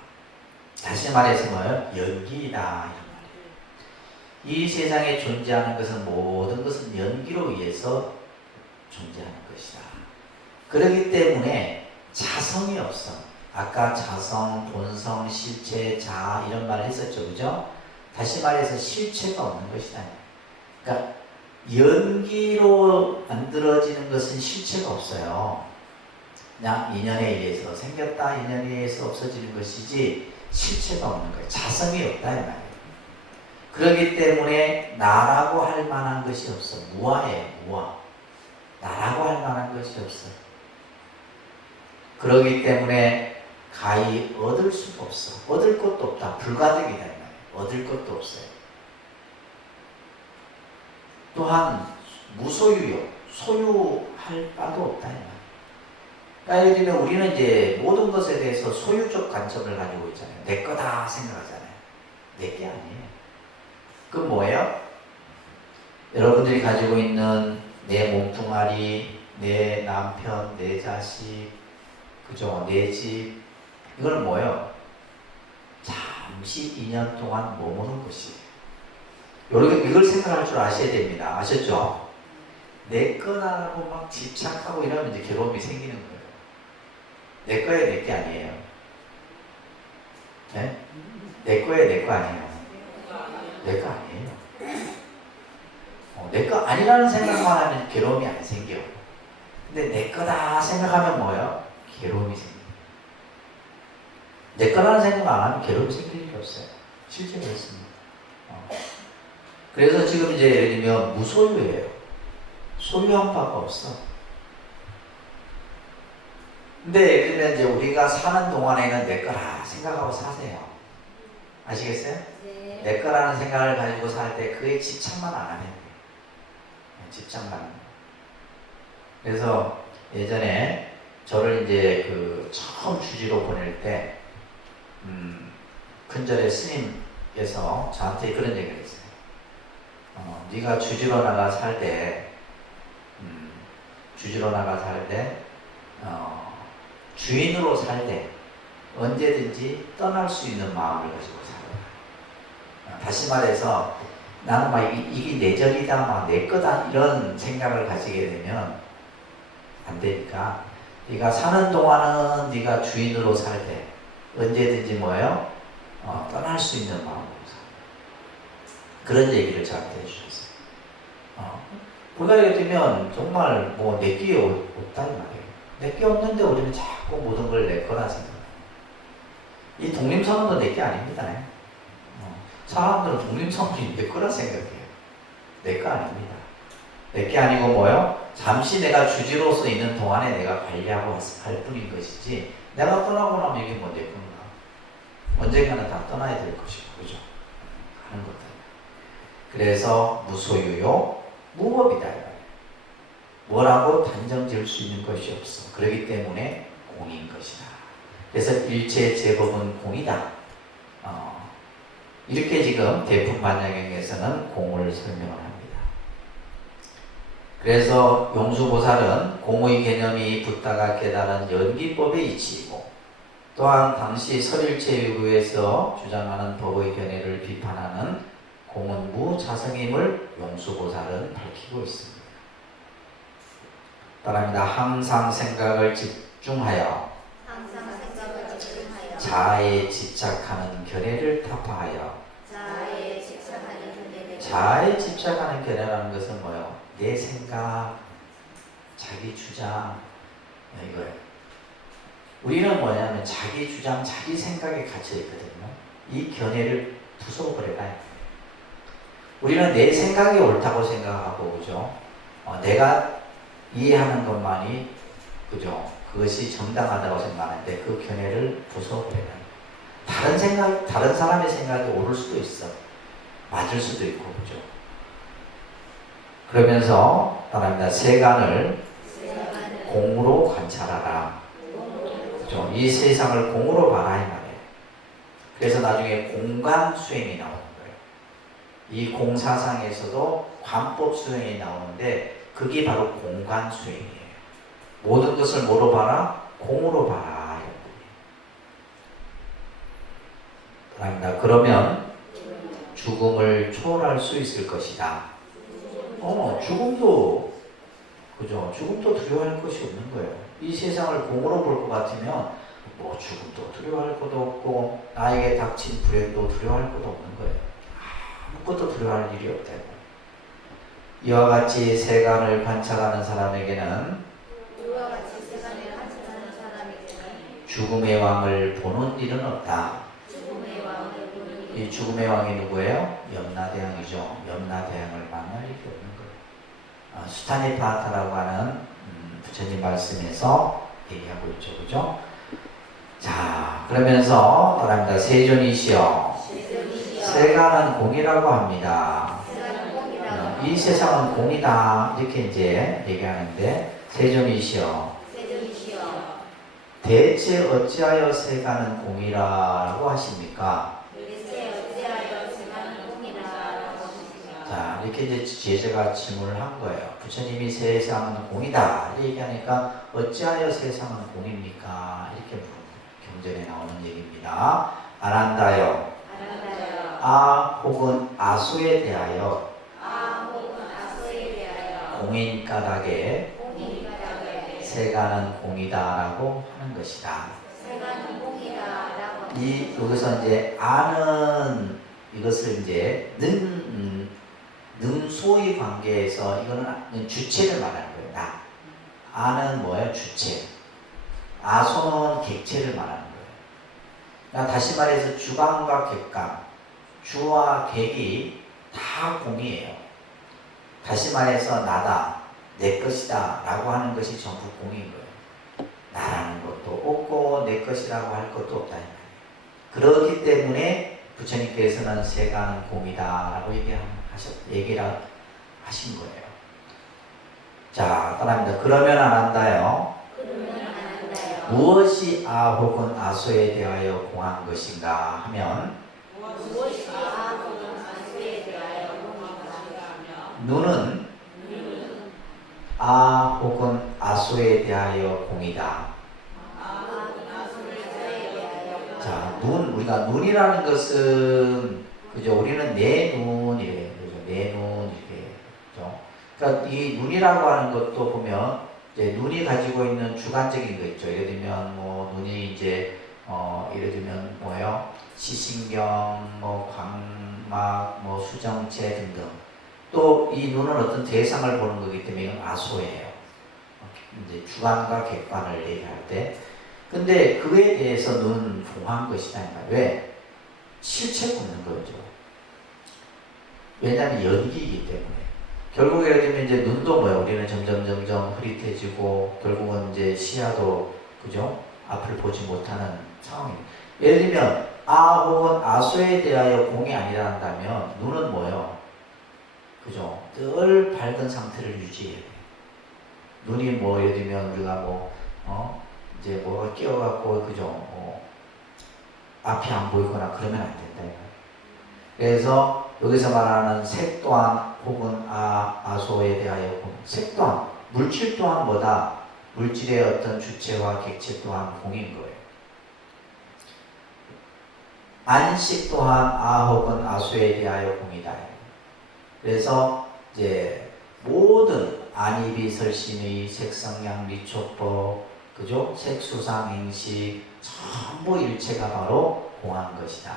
다시 말해서 뭐예요? 연기이다. 이런 말이에요. 이 세상에 존재하는 것은 모든 것은 연기로 의해서 존재하는 것이다. 그렇기 때문에 자성이 없어. 아까 자성, 본성, 실체, 자아 이런 말을 했었죠. 그죠? 다시 말해서 실체가 없는 것이다. 그러니까 연기로 만들어지는 것은 실체가 없어요. 그냥 인연에 의해서 생겼다, 인연에 의해서 없어지는 것이지 실체가 없는 거예요. 자성이 없다 이 말이에요. 그렇기 때문에 나라고 할 만한 것이 없어. 무아예요. 무아. 나라고 할 만한 것이 없어. 그렇기 때문에 가히 얻을 수가 없어. 얻을 것도 없다. 불가득이다 이 말이에요. 얻을 것도 없어요. 또한 무소유요. 소유할 바도 없다 이 말이에요. 그러니까 예를 들면 우리는 이제 모든 것에 대해서 소유적 관점을 가지고 있잖아요. 내 거다 생각하잖아요. 내 게 아니에요. 그건 뭐예요? 여러분들이 가지고 있는 내 몸뚱아리, 내 남편, 내 자식, 그죠? 내 집, 이건 뭐예요? 잠시 2년 동안 머무는 것이에요. 이걸 생각할 줄 아셔야 됩니다. 아셨죠? 내 거라고 막 집착하고 이러면 이제 괴로움이 생기는 거예요. 내 거에 내 게 아니에요. 네? 내 거에 내 거 아니에요. 내 거 아니에요. 내 거 아니라는 생각만 하면 괴로움이 안 생겨. 근데 내 거다 생각하면 뭐예요? 괴로움이 생겨요. 내 거라는 생각 안 하면 괴로움이 생길 일이 없어요. 실제로 그렇습니다. 그래서 지금 이제 예를 들면 무소유예요. 소유한 바가 없어. 근데 예를 들면 이제 우리가 사는 동안에는 내 거라 생각하고 사세요. 아시겠어요? 네. 내 거라는 생각을 가지고 살 때 그에 집착만 안 하면 돼요. 집착만. 그래서 예전에 저를 이제 그 처음 주지로 보낼 때 큰절의 스님께서 저한테 그런 얘기를 했어요. 네가 주지로 나가 살 때 주지로 나가 살 때 주인으로 살 때 언제든지 떠날 수 있는 마음을 가지고 살아라. 다시 말해서 나는 막 이게 내 적이다, 막 내 거다 이런 생각을 가지게 되면 안 되니까 네가 사는 동안은 네가 주인으로 살 때 언제든지 뭐예요? 떠날 수 있는 마음으로 살아. 그런 얘기를 저한테 해주셨어요. 우리가 예를 들면 정말 뭐 내게 없다는 말이에요. 내게 없는데 우리는 자꾸 모든 걸 내 거라 생각해요. 이 독립선언도 내게 아닙니다. 사람들은 독립선언이 내 거라 생각해요. 내 거 아닙니다. 내 게 아니고 뭐요? 잠시 내가 주지로서 있는 동안에 내가 관리하고 할 뿐인 것이지 내가 떠나고 나면 이게 뭐 내 건가? 언젠가는 다 떠나야 될 것이고 그죠? 하는 것들. 그래서 무소유요 무법이다. 뭐라고 단정 지을 수 있는 것이 없어. 그렇기 때문에 공인 것이다. 그래서 일체 제법은 공이다. 이렇게 지금 대풍반야경에서는 공을 설명을 합니다. 그래서 용수보살은 공의 개념이 붓다가 깨달은 연기법의 이치이고 또한 당시 설일체유구에서 주장하는 법의 견해를 비판하는 공원부 차성임을 용수보살은 밝히고 있습니다. 따라합니다. 항상 생각을 집중하여 자아에 집착하는 견해를 타파하여. 자아에 집착하는 견해라는 것은 뭐예요? 내 생각, 자기 주장, 이거예요. 우리는 뭐냐면 자기 주장, 자기 생각에 갇혀 있거든요. 이 견해를 부숴버려야. 우리는 내 생각이 옳다고 생각하고, 그죠? 내가 이해하는 것만이, 그죠? 그것이 정당하다고 생각하는데 그 견해를 부숴버려야. 다른 생각, 다른 사람의 생각이 옳을 수도 있어. 맞을 수도 있고, 그죠? 그러면서 말합니다. 세간을 공으로 관찰하라. 그죠? 이 세상을 공으로 봐라 이 말이에요. 그래서 나중에 공관 수행이 나오는 거예요. 이 공사상에서도 관법 수행이 나오는데 그게 바로 공관 수행이에요. 모든 것을 뭐로 봐라? 공으로 봐라. 말합니다. 그러면 죽음을 초월할 수 있을 것이다. 죽음도, 그죠? 죽음도 두려워할 것이 없는 거예요. 이 세상을 공으로 볼 것 같으면 뭐 죽음도 두려워할 것도 없고 나에게 닥친 불행도 두려워할 것도 없는 거예요. 아무것도 두려워할 일이 없다고. 이와 같이 세간을 관찰하는 사람에게는 죽음의 왕을 보는 일은 없다. 이 죽음의 왕이 누구예요? 염라대왕이죠. 염라대왕을 만날 일이 없는 거예요. 수타니파타라고 하는 부처님 말씀에서 얘기하고 있죠. 그죠? 자, 그러면서 말합니다. 세존이시여 세간은 공이라고 합니다. 이 세상은 공이다. 이렇게 이제 얘기하는데 세존이시여 대체 어찌하여 세간은 공이라고 하십니까? 자, 이렇게 이제 제자가 질문을 한 거예요. 부처님이 세상은 공이다 얘기하니까 어찌하여 세상은 공입니까? 이렇게 경전에 나오는 얘기입니다. 안한다요. 아 혹은 아소에 대하여 공인 까닭에 세간은 공이다라고 하는 것이다. 이 여기서 이제 아는 이것을 이제 능소의 관계에서 이거는 주체를 말하는 거예요. 나. 아는 뭐예요? 주체. 아소는 객체를 말하는 거예요. 그러니까 다시 말해서 주관과 객관, 주와 객이 다 공이에요. 다시 말해서 나다, 내 것이다 라고 하는 것이 전부 공인 거예요. 나라는 것도 없고 내 것이라고 할 것도 없다. 그렇기 때문에 부처님께서는 세간은 공이다 라고 얘기를 하신 거예요. 자, 따라합니다. 그러면 안 한다요. 무엇이 아 혹은 아소에 대하여 공한 것인가 하면 눈은 아 혹은 아소에 대하여 공이다. 자, 우리가 눈이라는 것은 그죠? 우리는 내 눈이래요. 그죠? 내 눈 이렇게. 그죠? 그러니까 이 눈이라고 하는 것도 보면 이제 눈이 가지고 있는 주관적인 거 있죠. 예를 들면 뭐 눈이 이제 예를 들면 뭐요? 시신경, 뭐 광막, 뭐 수정체 등등. 또 이 눈은 어떤 대상을 보는 거기 때문에 이건 아소예요. 이제 주관과 객관을 얘기할 때. 근데 그에 대해서 눈은 공한 것이다. 왜? 실체가 없는 거죠. 왜냐하면 연기이기 때문에. 결국 예를 들면 이제 눈도 뭐예요? 우리는 점점 흐릿해지고 결국은 이제 시야도 그죠? 앞을 보지 못하는 상황입니다. 예를 들면 아 혹은 아소에 대하여 공이 아니라 한다면 눈은 뭐예요? 그죠? 늘 밝은 상태를 유지해야 돼요. 눈이 뭐 예를 들면 우리가 이제 뭐가 끼어갖고 그죠? 앞이 안 보이거나 그러면 안 된다. 그래서 여기서 말하는 색 또한 혹은 아소에 대하여 색 또한 물질 또한 뭐다? 물질의 어떤 주체와 객체 또한 공인 거예요. 안식 또한 아 혹은 아소에 대하여 공이다. 그래서 이제 모든 안입이 설신의 색성양 미촉법 그죠? 색수상 행식 전부 일체가 바로 공한 것이다.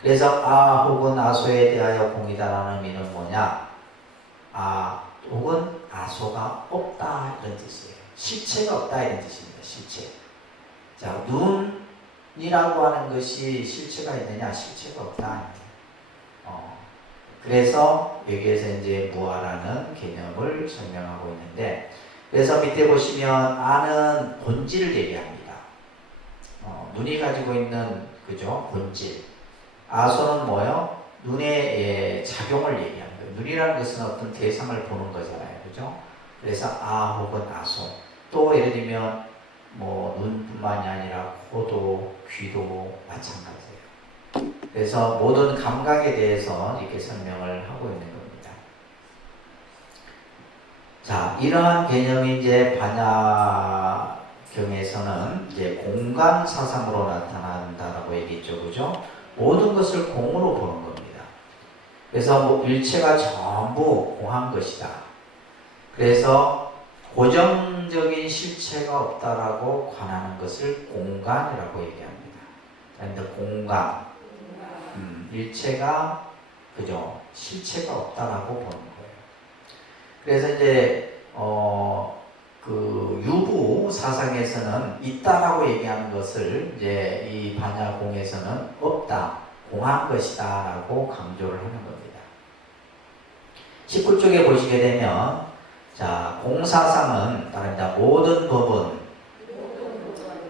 그래서 아 혹은 아소에 대하여 공이다라는 의미는 뭐냐? 아 혹은 아소가 없다 이런 뜻이에요. 실체가 없다 이런 뜻입니다. 실체. 자, 눈이라고 하는 것이 실체가 있느냐? 실체가 없다. 그래서 여기에서 이제 무아라는 개념을 설명하고 있는데, 그래서 밑에 보시면 아는 본질을 얘기합니다. 눈이 가지고 있는 그죠? 본질. 아소는 뭐요? 눈의 작용을 얘기하는 거예요. 눈이라는 것은 어떤 대상을 보는 거잖아요. 그죠? 그래서 아 혹은 아소. 또 예를 들면 뭐 눈뿐만이 아니라 코도 귀도 마찬가지예요. 그래서 모든 감각에 대해서 이렇게 설명을 하고 있는 겁니다. 자, 이러한 개념이 이제 반야경에서는 이제 공간 사상으로 나타난다라고 얘기했죠. 그죠? 모든 것을 공으로 보는 겁니다. 그래서 뭐 일체가 전부 공한 것이다. 그래서 고정적인 실체가 없다라고 관하는 것을 공간이라고 얘기합니다. 그런데 공간, 일체가 그죠? 실체가 없다라고 보는 거예요. 그래서 이제 그 유부 사상에서는 있다라고 얘기하는 것을 이제 이 반야공에서는 없다, 공한 것이다라고 강조를 하는 겁니다. 19쪽에 보시게 되면 자, 공사상은 따릅니다. 모든 법은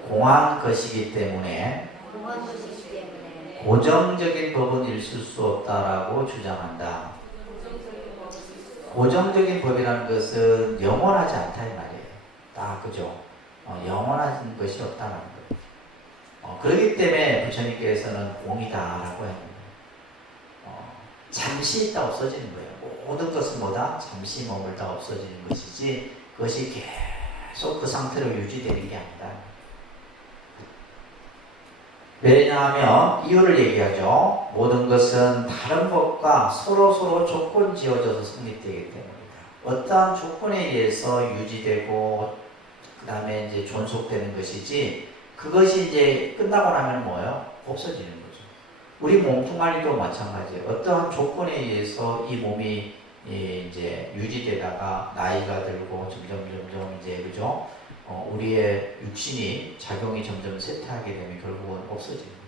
공한 것이기 때문에 고정적인 법은 있을 수 없다라고 주장한다. 고정적인 법이라는 것은 영원하지 않다 이 말이에요. 딱 그죠? 영원한 것이 없다는 거예요. 그렇기 때문에 부처님께서는 공이다라고 합니다. 잠시 있다 없어지는 거예요. 모든 것은 뭐다? 잠시 머물다 없어지는 것이지 그것이 계속 그 상태로 유지되는 게 아니다. 왜냐하면 이유를 얘기하죠. 모든 것은 다른 것과 서로 조건 지어져서 성립되기 때문이다. 어떠한 조건에 의해서 유지되고 그 다음에 이제 존속되는 것이지 그것이 이제 끝나고 나면 뭐예요? 없어지는 거죠. 우리 몸뚱아리도 마찬가지예요. 어떠한 조건에 의해서 이 몸이 이제 유지되다가 나이가 들고 점점 이제 그죠? 우리의 육신이 작용이 점점 쇠퇴하게 되면 결국은 없어지는 거예요.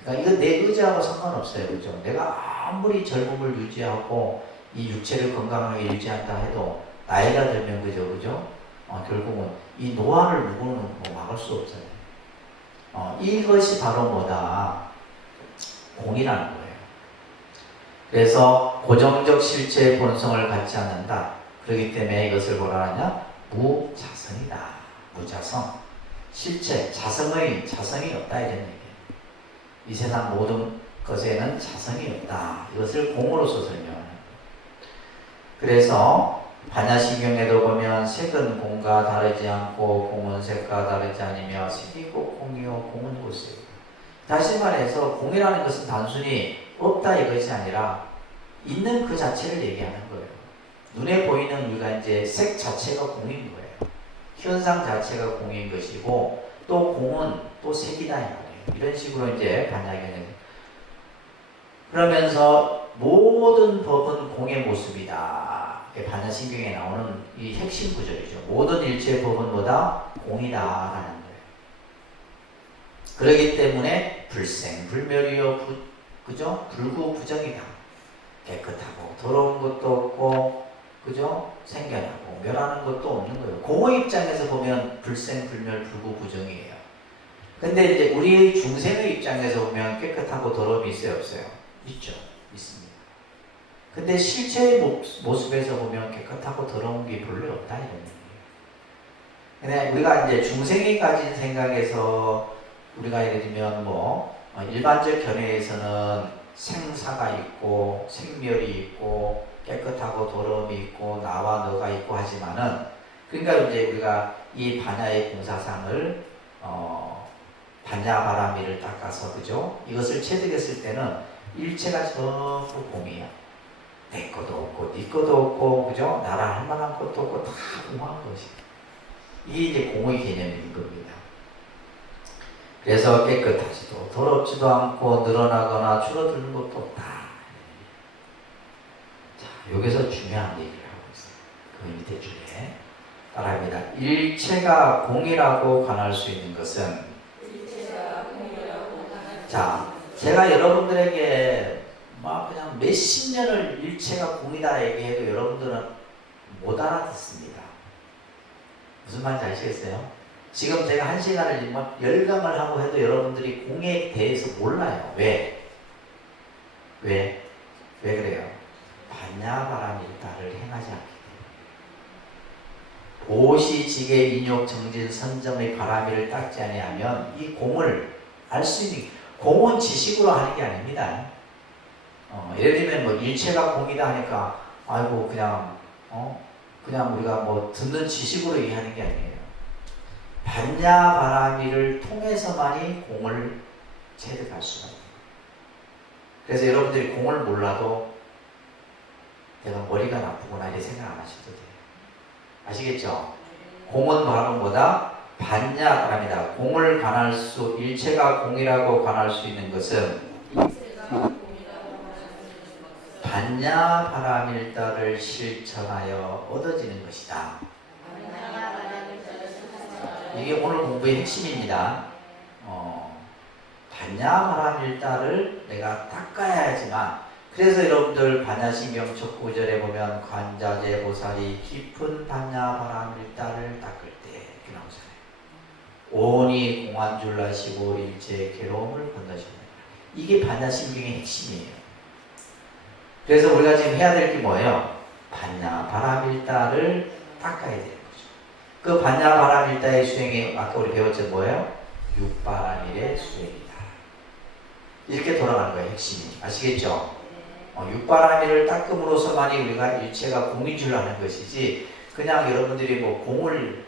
그러니까 이건 내 의지하고 상관없어요. 그죠? 내가 아무리 젊음을 유지하고 이 육체를 건강하게 유지한다 해도 나이가 들면 그죠? 결국은 이 노화를 누구는 뭐 막을 수 없어요. 이것이 바로 뭐다? 공이라는 거예요. 그래서 고정적 실체의 본성을 갖지 않는다. 그렇기 때문에 이것을 뭐라 하냐? 무자성이다. 무자성. 실체, 자성이 없다 이런 얘기예요. 이 세상 모든 것에는 자성이 없다. 이것을 공으로서 설명하는 거예요. 그래서 반야신경에도 보면 색은 공과 다르지 않고 공은 색과 다르지 않으며 색이고 공이요 공은 고색이고. 다시 말해서 공이라는 것은 단순히 없다 이것이 아니라 있는 그 자체를 얘기하는 거예요. 눈에 보이는 우리가 이제 색 자체가 공인 거예요. 현상 자체가 공인 것이고 또 공은 또 색이다 이 말이에요. 이런 식으로 이제 반야경에 그러면서 모든 법은 공의 모습이다. 반야신경에 나오는 이 핵심 구절이죠. 모든 일체의 법은 뭐다? 공이다라는 거예요. 그렇기 때문에 불생불멸이요 그죠? 불구부정이다. 깨끗하고 더러운 것도 없고 그죠? 생겨나고 멸하는 것도 없는 거예요. 공의 입장에서 보면 불생불멸 불구부정이에요. 근데 이제 우리의 중생의 입장에서 보면 깨끗하고 더러움이 있어요 없어요? 있죠. 있습니다. 근데 실체의 모습에서 보면 깨끗하고 더러운 게 별로 없다 이런 얘기예요. 근데 우리가 이제 중생이 가진 생각에서 우리가 예를 들면 뭐 일반적 견해에서는 생사가 있고 생멸이 있고 깨끗하고 더러움이 있고 나와 너가 있고 하지만은 그러니까 이제 우리가 이 반야의 공사상을 반야바라미를 닦아서, 그죠? 이것을 체득했을 때는 일체가 전부 공이야. 내 것도 없고 네 것도 없고, 그죠? 나라 할 만한 것도 없고 다 공한 것이. 이게 이제 공의 개념인 겁니다. 그래서 깨끗하지도 더럽지도 않고 늘어나거나 줄어드는 것도 없다. 자, 여기서 중요한 얘기를 하고 있어요. 그 밑에 줄에 따라합니다. 일체가 공이라고 관할 수 있는 것은, 자, 제가 여러분들에게 막 그냥 몇십 년을 일체가 공이다 얘기해도 여러분들은 못 알아듣습니다. 무슨 말인지 아시겠어요? 지금 제가 1시간을 막 열강을 하고 해도 여러분들이 공에 대해서 몰라요. 왜? 왜 그래요? 반야바라밀다를 행하지 않기 때문에. 보시, 지계, 인욕, 정진, 선점의 바라밀을 닦지 아니하면 이 공을 알 수 있는, 공은 지식으로 하는 게 아닙니다. 예를 들면 뭐 일체가 공이다 하니까 아이고 그냥 우리가 뭐 듣는 지식으로 이해하는 게 아니에요. 반야바라밀을 통해서만이 공을 체득할 수가 있어요. 그래서 여러분들이 공을 몰라도 내가 머리가 나쁘구나 이렇게 생각 안 하셔도 돼요. 아시겠죠? 공은 바로 뭐다? 반야바라밀이다. 공을 관할 수, 일체가 공이라고 관할 수 있는 것은 반야바라밀다를 실천하여 얻어지는 것이다. 이게 오늘 공부의 핵심입니다. 반야바라밀다를 내가 닦아야지만, 그래서 여러분들 반야신경 첫 구절에 보면 관자재 보살이 깊은 반야바라밀다를 닦을 때 이렇게 나오잖아요. 온이 공한 줄 아시고 일체의 괴로움을 건너시는, 이게 반야신경의 핵심이에요. 그래서 우리가 지금 해야 될 게 뭐예요? 반야바라밀다를 닦아야 되는 거죠. 그 반야바라밀다의 수행이 아까 우리 배웠죠? 뭐예요? 육바라밀의 수행이다. 이렇게 돌아가는 거예요. 핵심이. 아시겠죠? 육바라밀을 닦음으로써만이 우리가 일체가 공인 줄 아는 것이지, 그냥 여러분들이 뭐 공을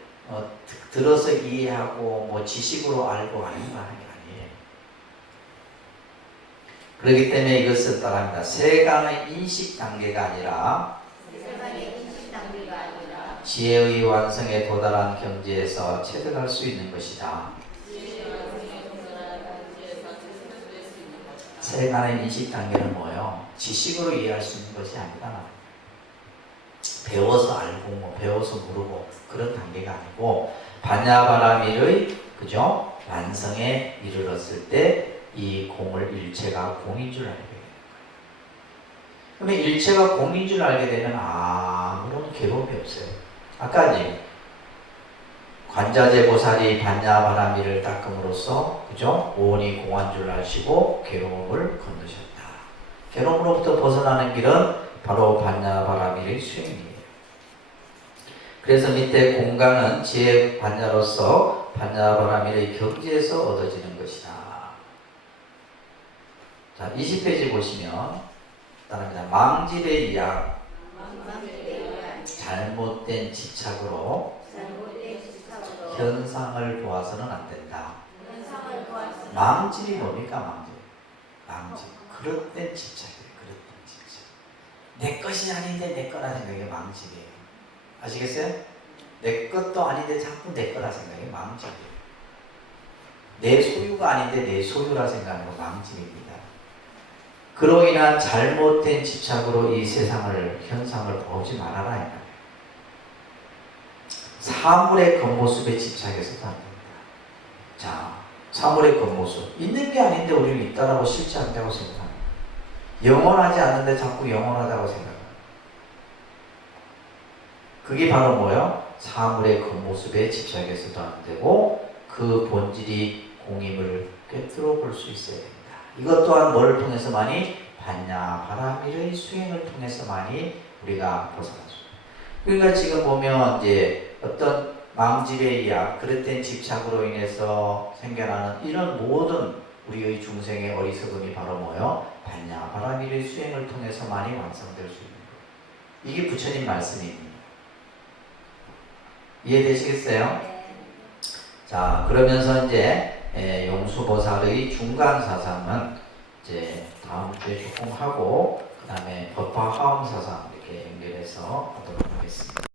들어서 이해하고 뭐 지식으로 알고 아는 거 하는 게 아니에요. 그렇기 때문에 이것을 따라합니다. 세간의 인식 단계가 아니라 지혜의 완성에 도달한 경지에서 체득할 수 있는 것이다. 세간의 인식 단계는 뭐예요? 지식으로 이해할 수 있는 것이 아니다. 배워서 알고 뭐 배워서 모르고 그런 단계가 아니고, 반야바라밀의, 그죠? 완성에 이르렀을 때 이 공을 일체가 공인 줄 알게 되는 거예요. 그러면 일체가 공인 줄 알게 되면 아무런 괴로움이 없어요. 아까 이제 관자재 보살이 반야바라밀을 닦음으로써, 그죠? 오온이 공한 줄 아시고 괴로움을 건너셨다. 괴로움으로부터 벗어나는 길은 바로 반야바라밀의 수행이에요. 그래서 밑에 공간은 지혜 반야로서 반야바라밀의 경지에서 얻어지는 것이다. 자, 20페이지 보시면 따라합니다. 망질의 약, 잘못된 집착으로 현상을 보아서는 안 된다. 망질이 뭡니까? 망질. 그릇된 집착이에요. 그릇된 집착. 내 것이 아닌데 내 거라 생각이 망질이에요. 아시겠어요? 내 것도 아닌데 자꾸 내 거라 생각이 망질이에요. 내 소유가 아닌데 내 소유라 생각하는 거 망질입니다. 그로 인한 잘못된 집착으로 이 세상을, 현상을 보지 말아라. 이 말이에요. 사물의 겉모습에 집착해서도 안 됩니다. 자, 사물의 겉모습. 있는 게 아닌데 우리는 있다라고 싫지 않다고 생각합니다. 영원하지 않는데 자꾸 영원하다고 생각합니다. 그게 바로 뭐예요? 사물의 겉모습에 집착해서도 안 되고, 그 본질이 공임을 꿰뚫어 볼 수 있어야 됩니다. 이것 또한 뭐를 통해서만이? 반야바라밀의 수행을 통해서만이 우리가 벗어나죠. 그러니까 지금 보면 이제 어떤 망질에 의한 그릇된 집착으로 인해서 생겨나는 이런 모든 우리의 중생의 어리석음이 바로 뭐예요? 반야바라밀의 수행을 통해서만이 완성될 수 있는 거예요. 이게 부처님 말씀입니다. 이해되시겠어요? 자, 그러면서 이제 용수보살의 중간 사상은 이제 다음 주에 조금 하고 그 다음에 법화화엄 사상 이렇게 연결해서 하도록 하겠습니다.